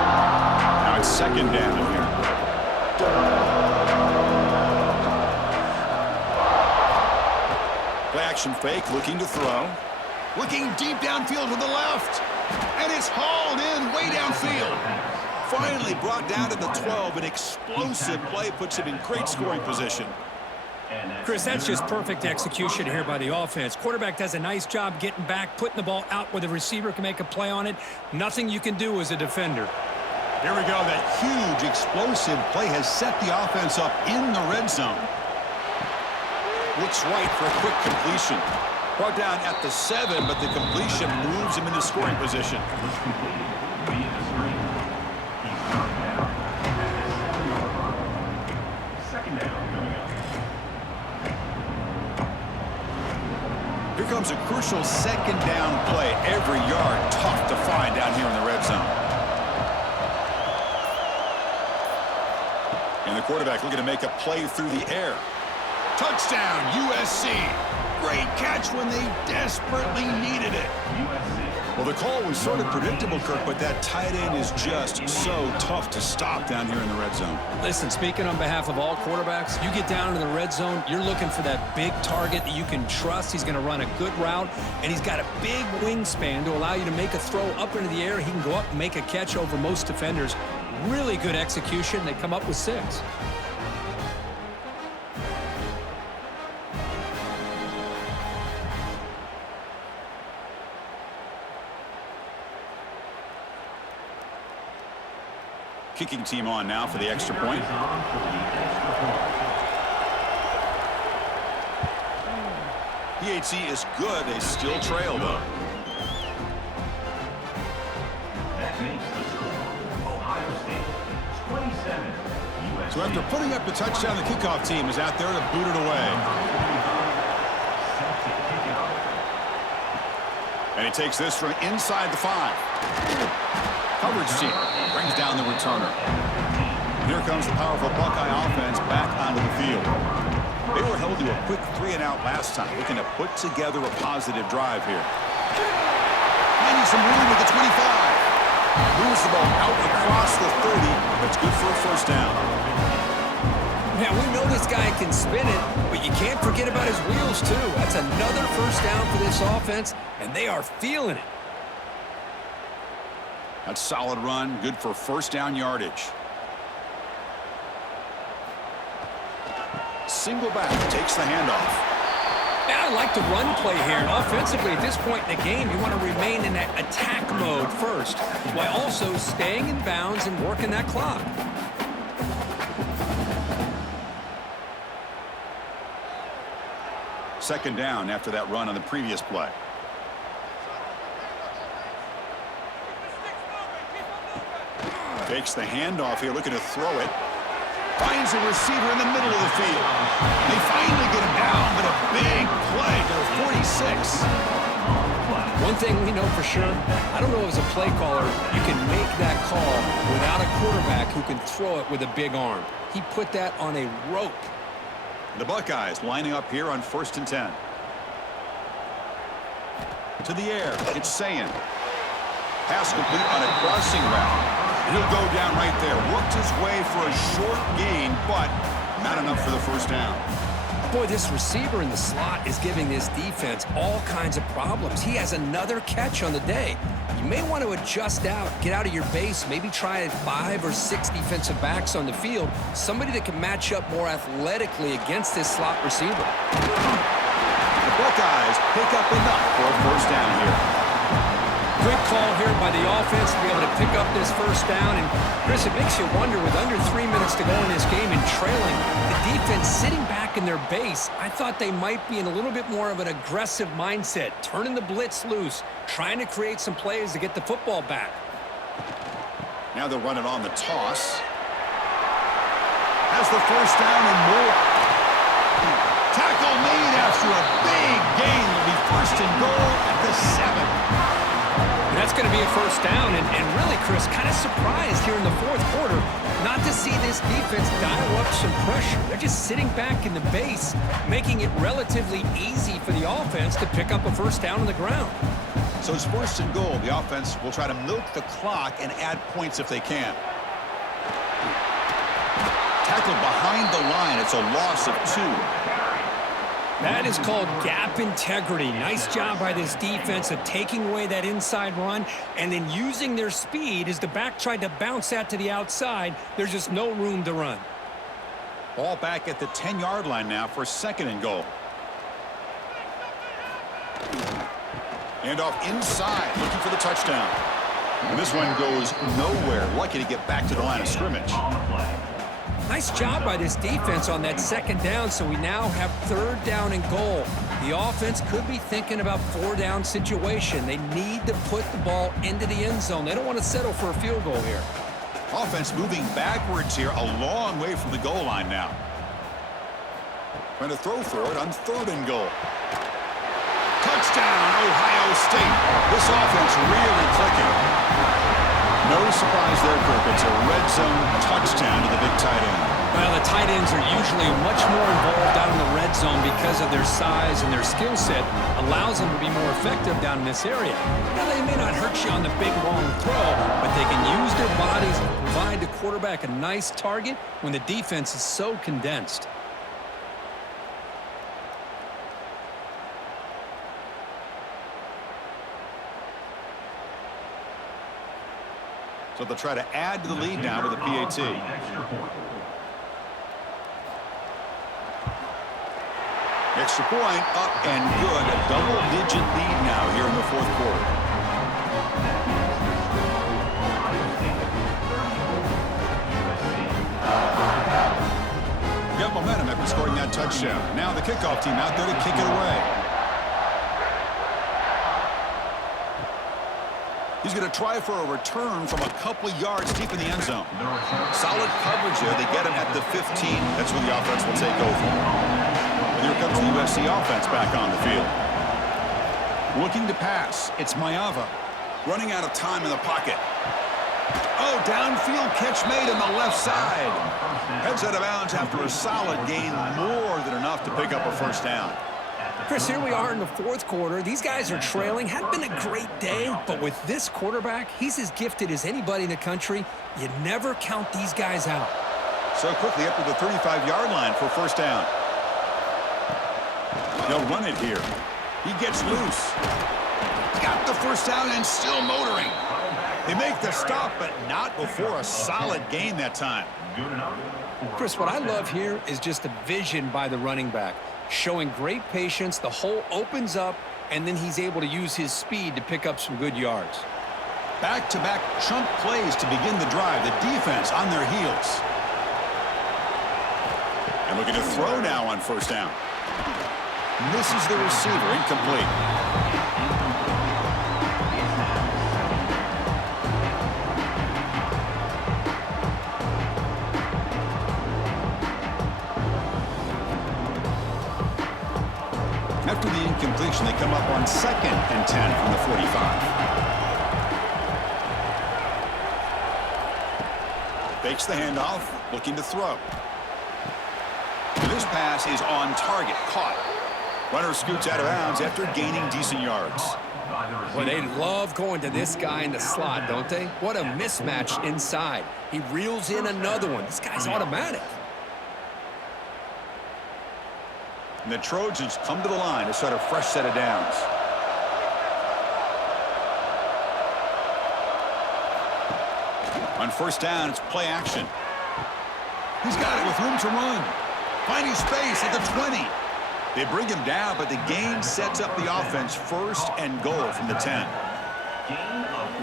Now it's 2nd down here. Play action fake, looking to throw. Looking deep downfield to the left. And it's hauled in way downfield. Finally brought down to the 12. An explosive play puts it in great scoring position. Chris, that's just perfect execution here by the offense. Quarterback does a nice job getting back, putting the ball out where the receiver can make a play on it. Nothing you can do as a defender. Here we go. That huge explosive play has set the offense up in the red zone. Looks right for a quick completion. Brought down at the 7, but the completion moves him into scoring position. Here comes a crucial 2nd down play. Every yard tough to find down here in the red zone. And the quarterback looking to make a play through the air. Touchdown, USC. Great catch when they desperately needed it. Well, the call was sort of predictable, Kirk, but that tight end is just so tough to stop down here in the red zone. Listen, speaking on behalf of all quarterbacks, you get down into the red zone, you're looking for that big target that you can trust. He's going to run a good route, and he's got a big wingspan to allow you to make a throw up into the air. He can go up and make a catch over most defenders. Really good execution. They come up with 6. Kicking team on now for the extra point. PAT is good. They still trail, though. That makes the score. Ohio State 27. So after putting up the touchdown, the kickoff team is out there to boot it away. And he takes this from inside the 5. Coverage team brings down the returner. And here comes the powerful Buckeye offense back onto the field. They were held to a quick 3-and-out last time, looking to put together a positive drive here. Finding some room at the 25. Moves the ball out across the 30, but it's good for a first down. Now, we know this guy can spin it, but you can't forget about his wheels, too. That's another first down for this offense, and they are feeling it. That's a solid run, good for first down yardage. Single back, takes the handoff. Yeah, I like the run play here. And offensively, at this point in the game, you want to remain in that attack mode first, while also staying in bounds and working that clock. Second down after that run on the previous play. Takes the handoff here, looking to throw it. Finds a receiver in the middle of the field. They finally get him down, but a big play to the 46. One thing we know for sure, I don't know if as a play caller, you can make that call without a quarterback who can throw it with a big arm. He put that on a rope. The Buckeyes lining up here on 1st and 10. To the air, it's Sayin. Pass complete on a crossing route. He'll go down right there. Worked his way for a short gain, but not enough for the first down. Boy, this receiver in the slot is giving this defense all kinds of problems. He has another catch on the day. You may want to adjust out, get out of your base, maybe try 5 or 6 defensive backs on the field, somebody that can match up more athletically against this slot receiver. The Buckeyes pick up enough for a first down here. Good call here by the offense to be able to pick up this first down. And, Chris, it makes you wonder, with under 3 minutes to go in this game and trailing, the defense sitting back in their base, I thought they might be in a little bit more of an aggressive mindset, turning the blitz loose, trying to create some plays to get the football back. Now they'll run it on the toss. Has the first down and more. Tackle made after a big gain. Will be first and goal at the 7. That's going to be a first down, and really, Chris, kind of surprised here in the fourth quarter not to see this defense dial up some pressure. They're just sitting back in the base, making it relatively easy for the offense to pick up a first down on the ground. So it's first and goal. The offense will try to milk the clock and add points if they can. Tackled behind the line. It's a loss of 2. That is called gap integrity. Nice job by this defense of taking away that inside run and then using their speed as the back tried to bounce that to the outside. There's just no room to run. Ball back at the 10-yard line now for second and goal. And off inside, looking for the touchdown. And this one goes nowhere. Lucky to get back to the line of scrimmage. Nice job by this defense on that second down, so we now have third down and goal. The offense could be thinking about 4-down situation. They need to put the ball into the end zone. They don't want to settle for a field goal here. Offense moving backwards here, a long way from the goal line now. Trying to throw for it on third and goal. Touchdown, Ohio State. This offense really clicking. No surprise there, Kirk. It's a red zone touchdown to the big tight end. Well, the tight ends are usually much more involved down in the red zone because of their size and their skill set allows them to be more effective down in this area. Now, they may not hurt you on the big, long throw, but they can use their bodies to provide the quarterback a nice target when the defense is so condensed. So they'll try to add to the lead now with a PAT. Extra point up and good. A double-digit lead now here in the fourth quarter. Got momentum after scoring that touchdown. Now the kickoff team out there to kick it away. He's going to try for a return from a couple of yards deep in the end zone. Solid coverage there. They get him at the 15. That's where the offense will take over. And here comes the USC offense back on the field. Looking to pass. It's Maeva. Running out of time in the pocket. Oh, downfield catch made on the left side. Heads out of bounds after a solid gain. More than enough to pick up a first down. Chris, here we are in the fourth quarter. These guys are trailing. Hadn't been a great day, but with this quarterback, he's as gifted as anybody in the country. You never count these guys out. So quickly up to the 35-yard line for first down. They'll run it here. He gets loose. Got the first down and still motoring. They make the stop, but not before a solid gain that time. Chris, what I love here is just the vision by the running back. Showing great patience, the hole opens up, and then he's able to use his speed to pick up some good yards. Back-to-back chunk plays to begin the drive. The defense on their heels. And looking to throw now on first down. Misses the receiver, incomplete. After the incompletion, they come up on 2nd and 10 from the 45. Fakes the handoff, looking to throw. This pass is on target, caught. Runner scoots out of bounds after gaining decent yards. Well, they love going to this guy in the slot, don't they? What a mismatch inside. He reels in another one. This guy's automatic. And the Trojans come to the line to start a fresh set of downs. On first down, it's play action. He's got it with room to run. Finding space at the 20. They bring him down, but the gain sets up the offense first and goal from the 10.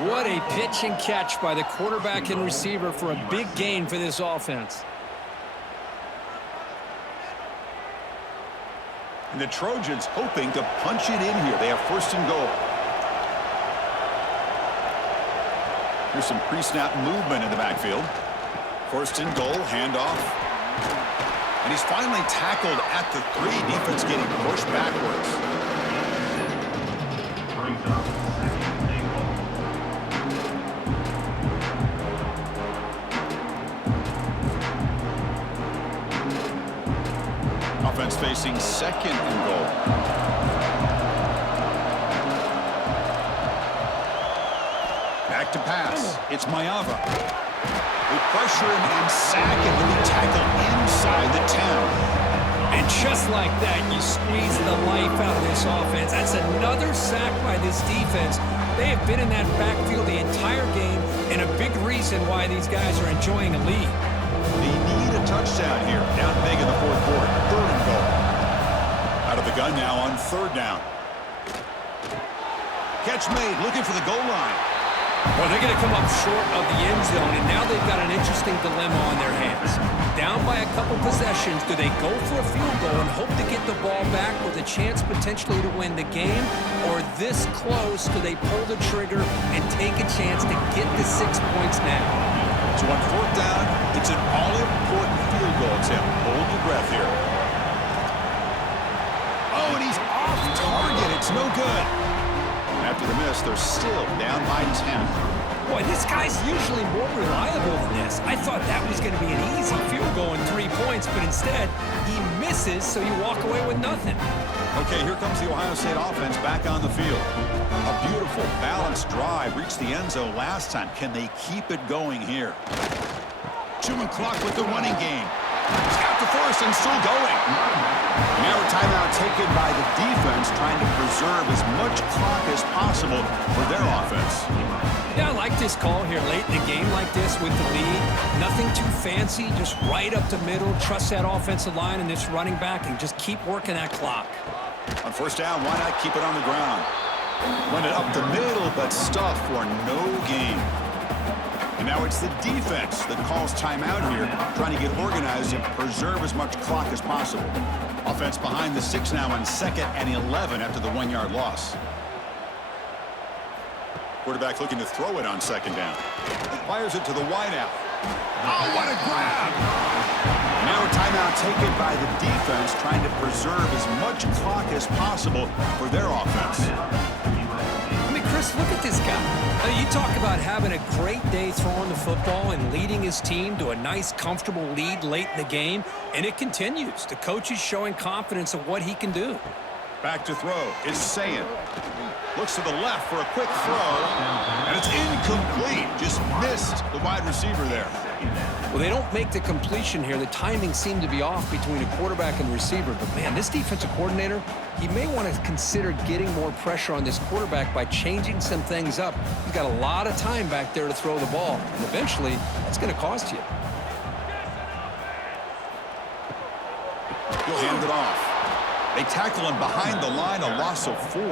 What a pitch and catch by the quarterback and receiver for a big gain for this offense. And the Trojans hoping to punch it in here. They have first and goal. Here's some pre-snap movement in the backfield. First and goal, handoff. And he's finally tackled at the 3. Defense getting pushed backwards. Brings up second and goal. Offense facing 2nd and goal. Back to pass. It's Mayava. They pressure him and sack him to be tackled inside the 10. And just like that, you squeeze the life out of this offense. That's another sack by this defense. They have been in that backfield the entire game, and a big reason why these guys are enjoying a lead. They need a touchdown here. Down big in the fourth quarter. 3rd and goal. Out of the gun now on 3rd down. Catch made, looking for the goal line. Well, they're going to come up short of the end zone, and now they've got an interesting dilemma on their hands. Down by a couple possessions, do they go for a field goal and hope to get the ball back with a chance potentially to win the game? Or this close, do they pull the trigger and take a chance to get the 6 points now? So on 4th down, it's an all-important field goal attempt. Hold your breath here. Oh, and he's off target. It's no good. After the miss, they're still down by 10. Boy, this guy's usually more reliable than this. I thought that was going to be an easy field goal and 3 points, but instead, he misses, so you walk away with nothing. Okay, here comes the Ohio State offense back on the field. A beautiful, balanced drive reached the end zone last time. Can they keep it going here? Chewing clock with the running game. He's got the first and still going. Now a timeout taken by the defense, trying to preserve as much clock as possible for their offense. Yeah, I like this call here late in the game like this with the lead. Nothing too fancy, just right up the middle. Trust that offensive line and this running back and just keep working that clock. On first down, why not keep it on the ground? Run it up the middle, but stuff for no gain. And now it's the defense that calls timeout here, trying to get organized and preserve as much clock as possible. Offense behind the 6 now on 2nd and 11 after the 1-yard loss. Quarterback looking to throw it on 2nd down. Fires it to the wideout. Oh, what a grab! Now a timeout taken by the defense, trying to preserve as much clock as possible for their offense. I mean, Chris, look at this guy. You talk about having a great day throwing the football and leading his team to a nice, comfortable lead late in the game, and it continues. The coach is showing confidence of what he can do. Back to throw. It's Sayin. Looks to the left for a quick throw. And it's incomplete. Just missed the wide receiver there. Well, they don't make the completion here. The timing seemed to be off between a quarterback and receiver. But, man, this defensive coordinator, he may want to consider getting more pressure on this quarterback by changing some things up. He's got a lot of time back there to throw the ball. And eventually, that's going to cost you. He'll hand it off. They tackle him behind the line, a loss of 4.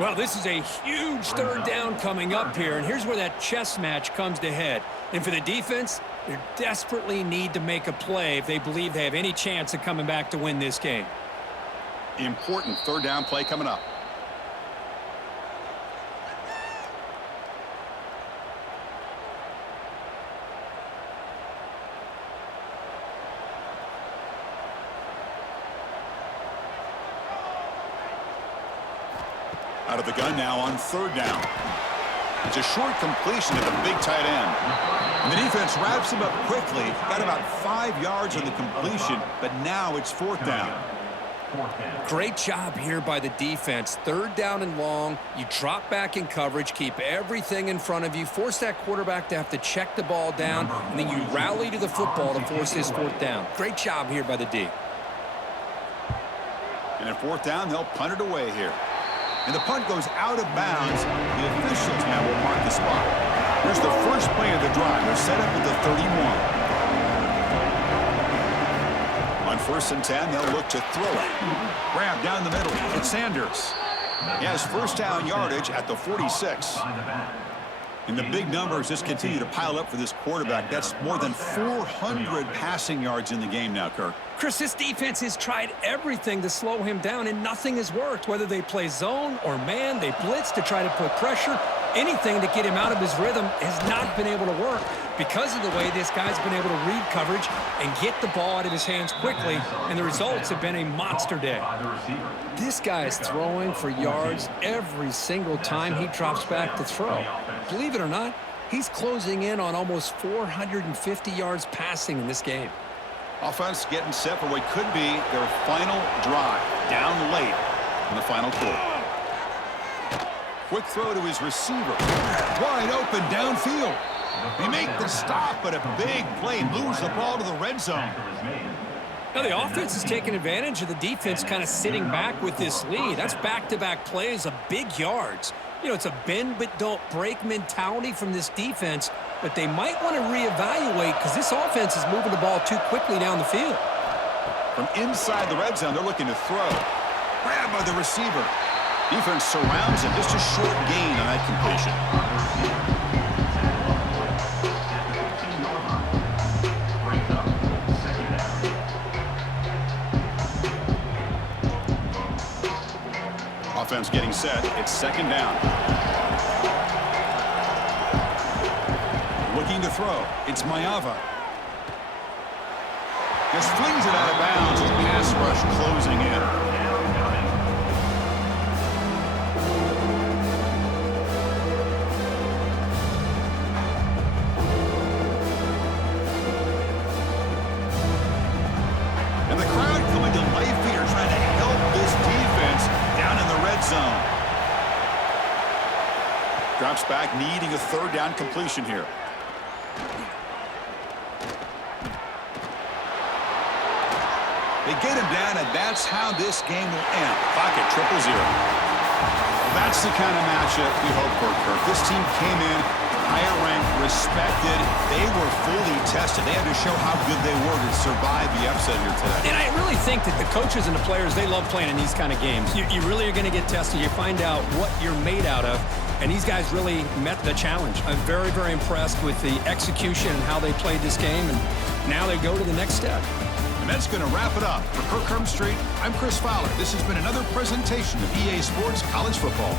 Well, this is a huge third down coming up here, and here's where that chess match comes to head. And for the defense, they desperately need to make a play if they believe they have any chance of coming back to win this game. Important third down play coming up. Out of the gun now on third down. It's a short completion to the big tight end. And the defense wraps him up quickly. Got about 5 yards on the completion, but now it's fourth down. Great job here by the defense. Third down and long. You drop back in coverage, keep everything in front of you, force that quarterback to have to check the ball down, and then you rally to the football to force this fourth down. Great job here by the D. And at fourth down, they'll punt it away here. And the punt goes out of bounds. The officials now will mark the spot. Here's the first play of the drive. They're set up at the 31. On first and 10, they'll look to throw it. Grab down the middle. It's Sanders. He has first down yardage at the 46. And the big numbers just continue to pile up for this quarterback. That's more than 400 passing yards in the game now, Kirk. Chris, this defense has tried everything to slow him down, and nothing has worked. Whether they play zone or man, they blitz to try to put pressure. Anything to get him out of his rhythm has not been able to work because of the way this guy's been able to read coverage and get the ball out of his hands quickly, and the results have been a monster day. This guy is throwing for yards every single time he drops back to throw. Believe it or not, he's closing in on almost 450 yards passing in this game. Offense getting set for what could be their final drive down late in the final quarter. Quick throw to his receiver. Wide open downfield. They make the stop, but a big play moves the ball to the red zone. Now, the offense is taking advantage of the defense kind of sitting back with this lead. That's back-to-back plays of big yards. You know, it's a bend but don't break mentality from this defense, but they might want to reevaluate because this offense is moving the ball too quickly down the field. From inside the red zone, they're looking to throw. Grab by the receiver. Defense surrounds him. Just a short gain on that completion. Offense getting set. It's second down. Looking to throw. It's Mayava. Just flings it out of bounds. Pass rush closing in. And the crowd coming to life here, trying to help this defense down in the red zone. Drops back, needing a third down completion here. They get him down, and that's how this game will end. Clock at 0-0. That's the kind of matchup we hope for, Kirk. This team came in higher ranked, respected. They were fully tested. They had to show how good they were to survive the upset here today. And I really think that the coaches and the players, they love playing in these kind of games. You really are going to get tested. You find out what you're made out of. And these guys really met the challenge. I'm very, very impressed with the execution and how they played this game. And now they go to the next step. And that's going to wrap it up. For Kirk Street, I'm Chris Fowler. This has been another presentation of EA Sports College Football.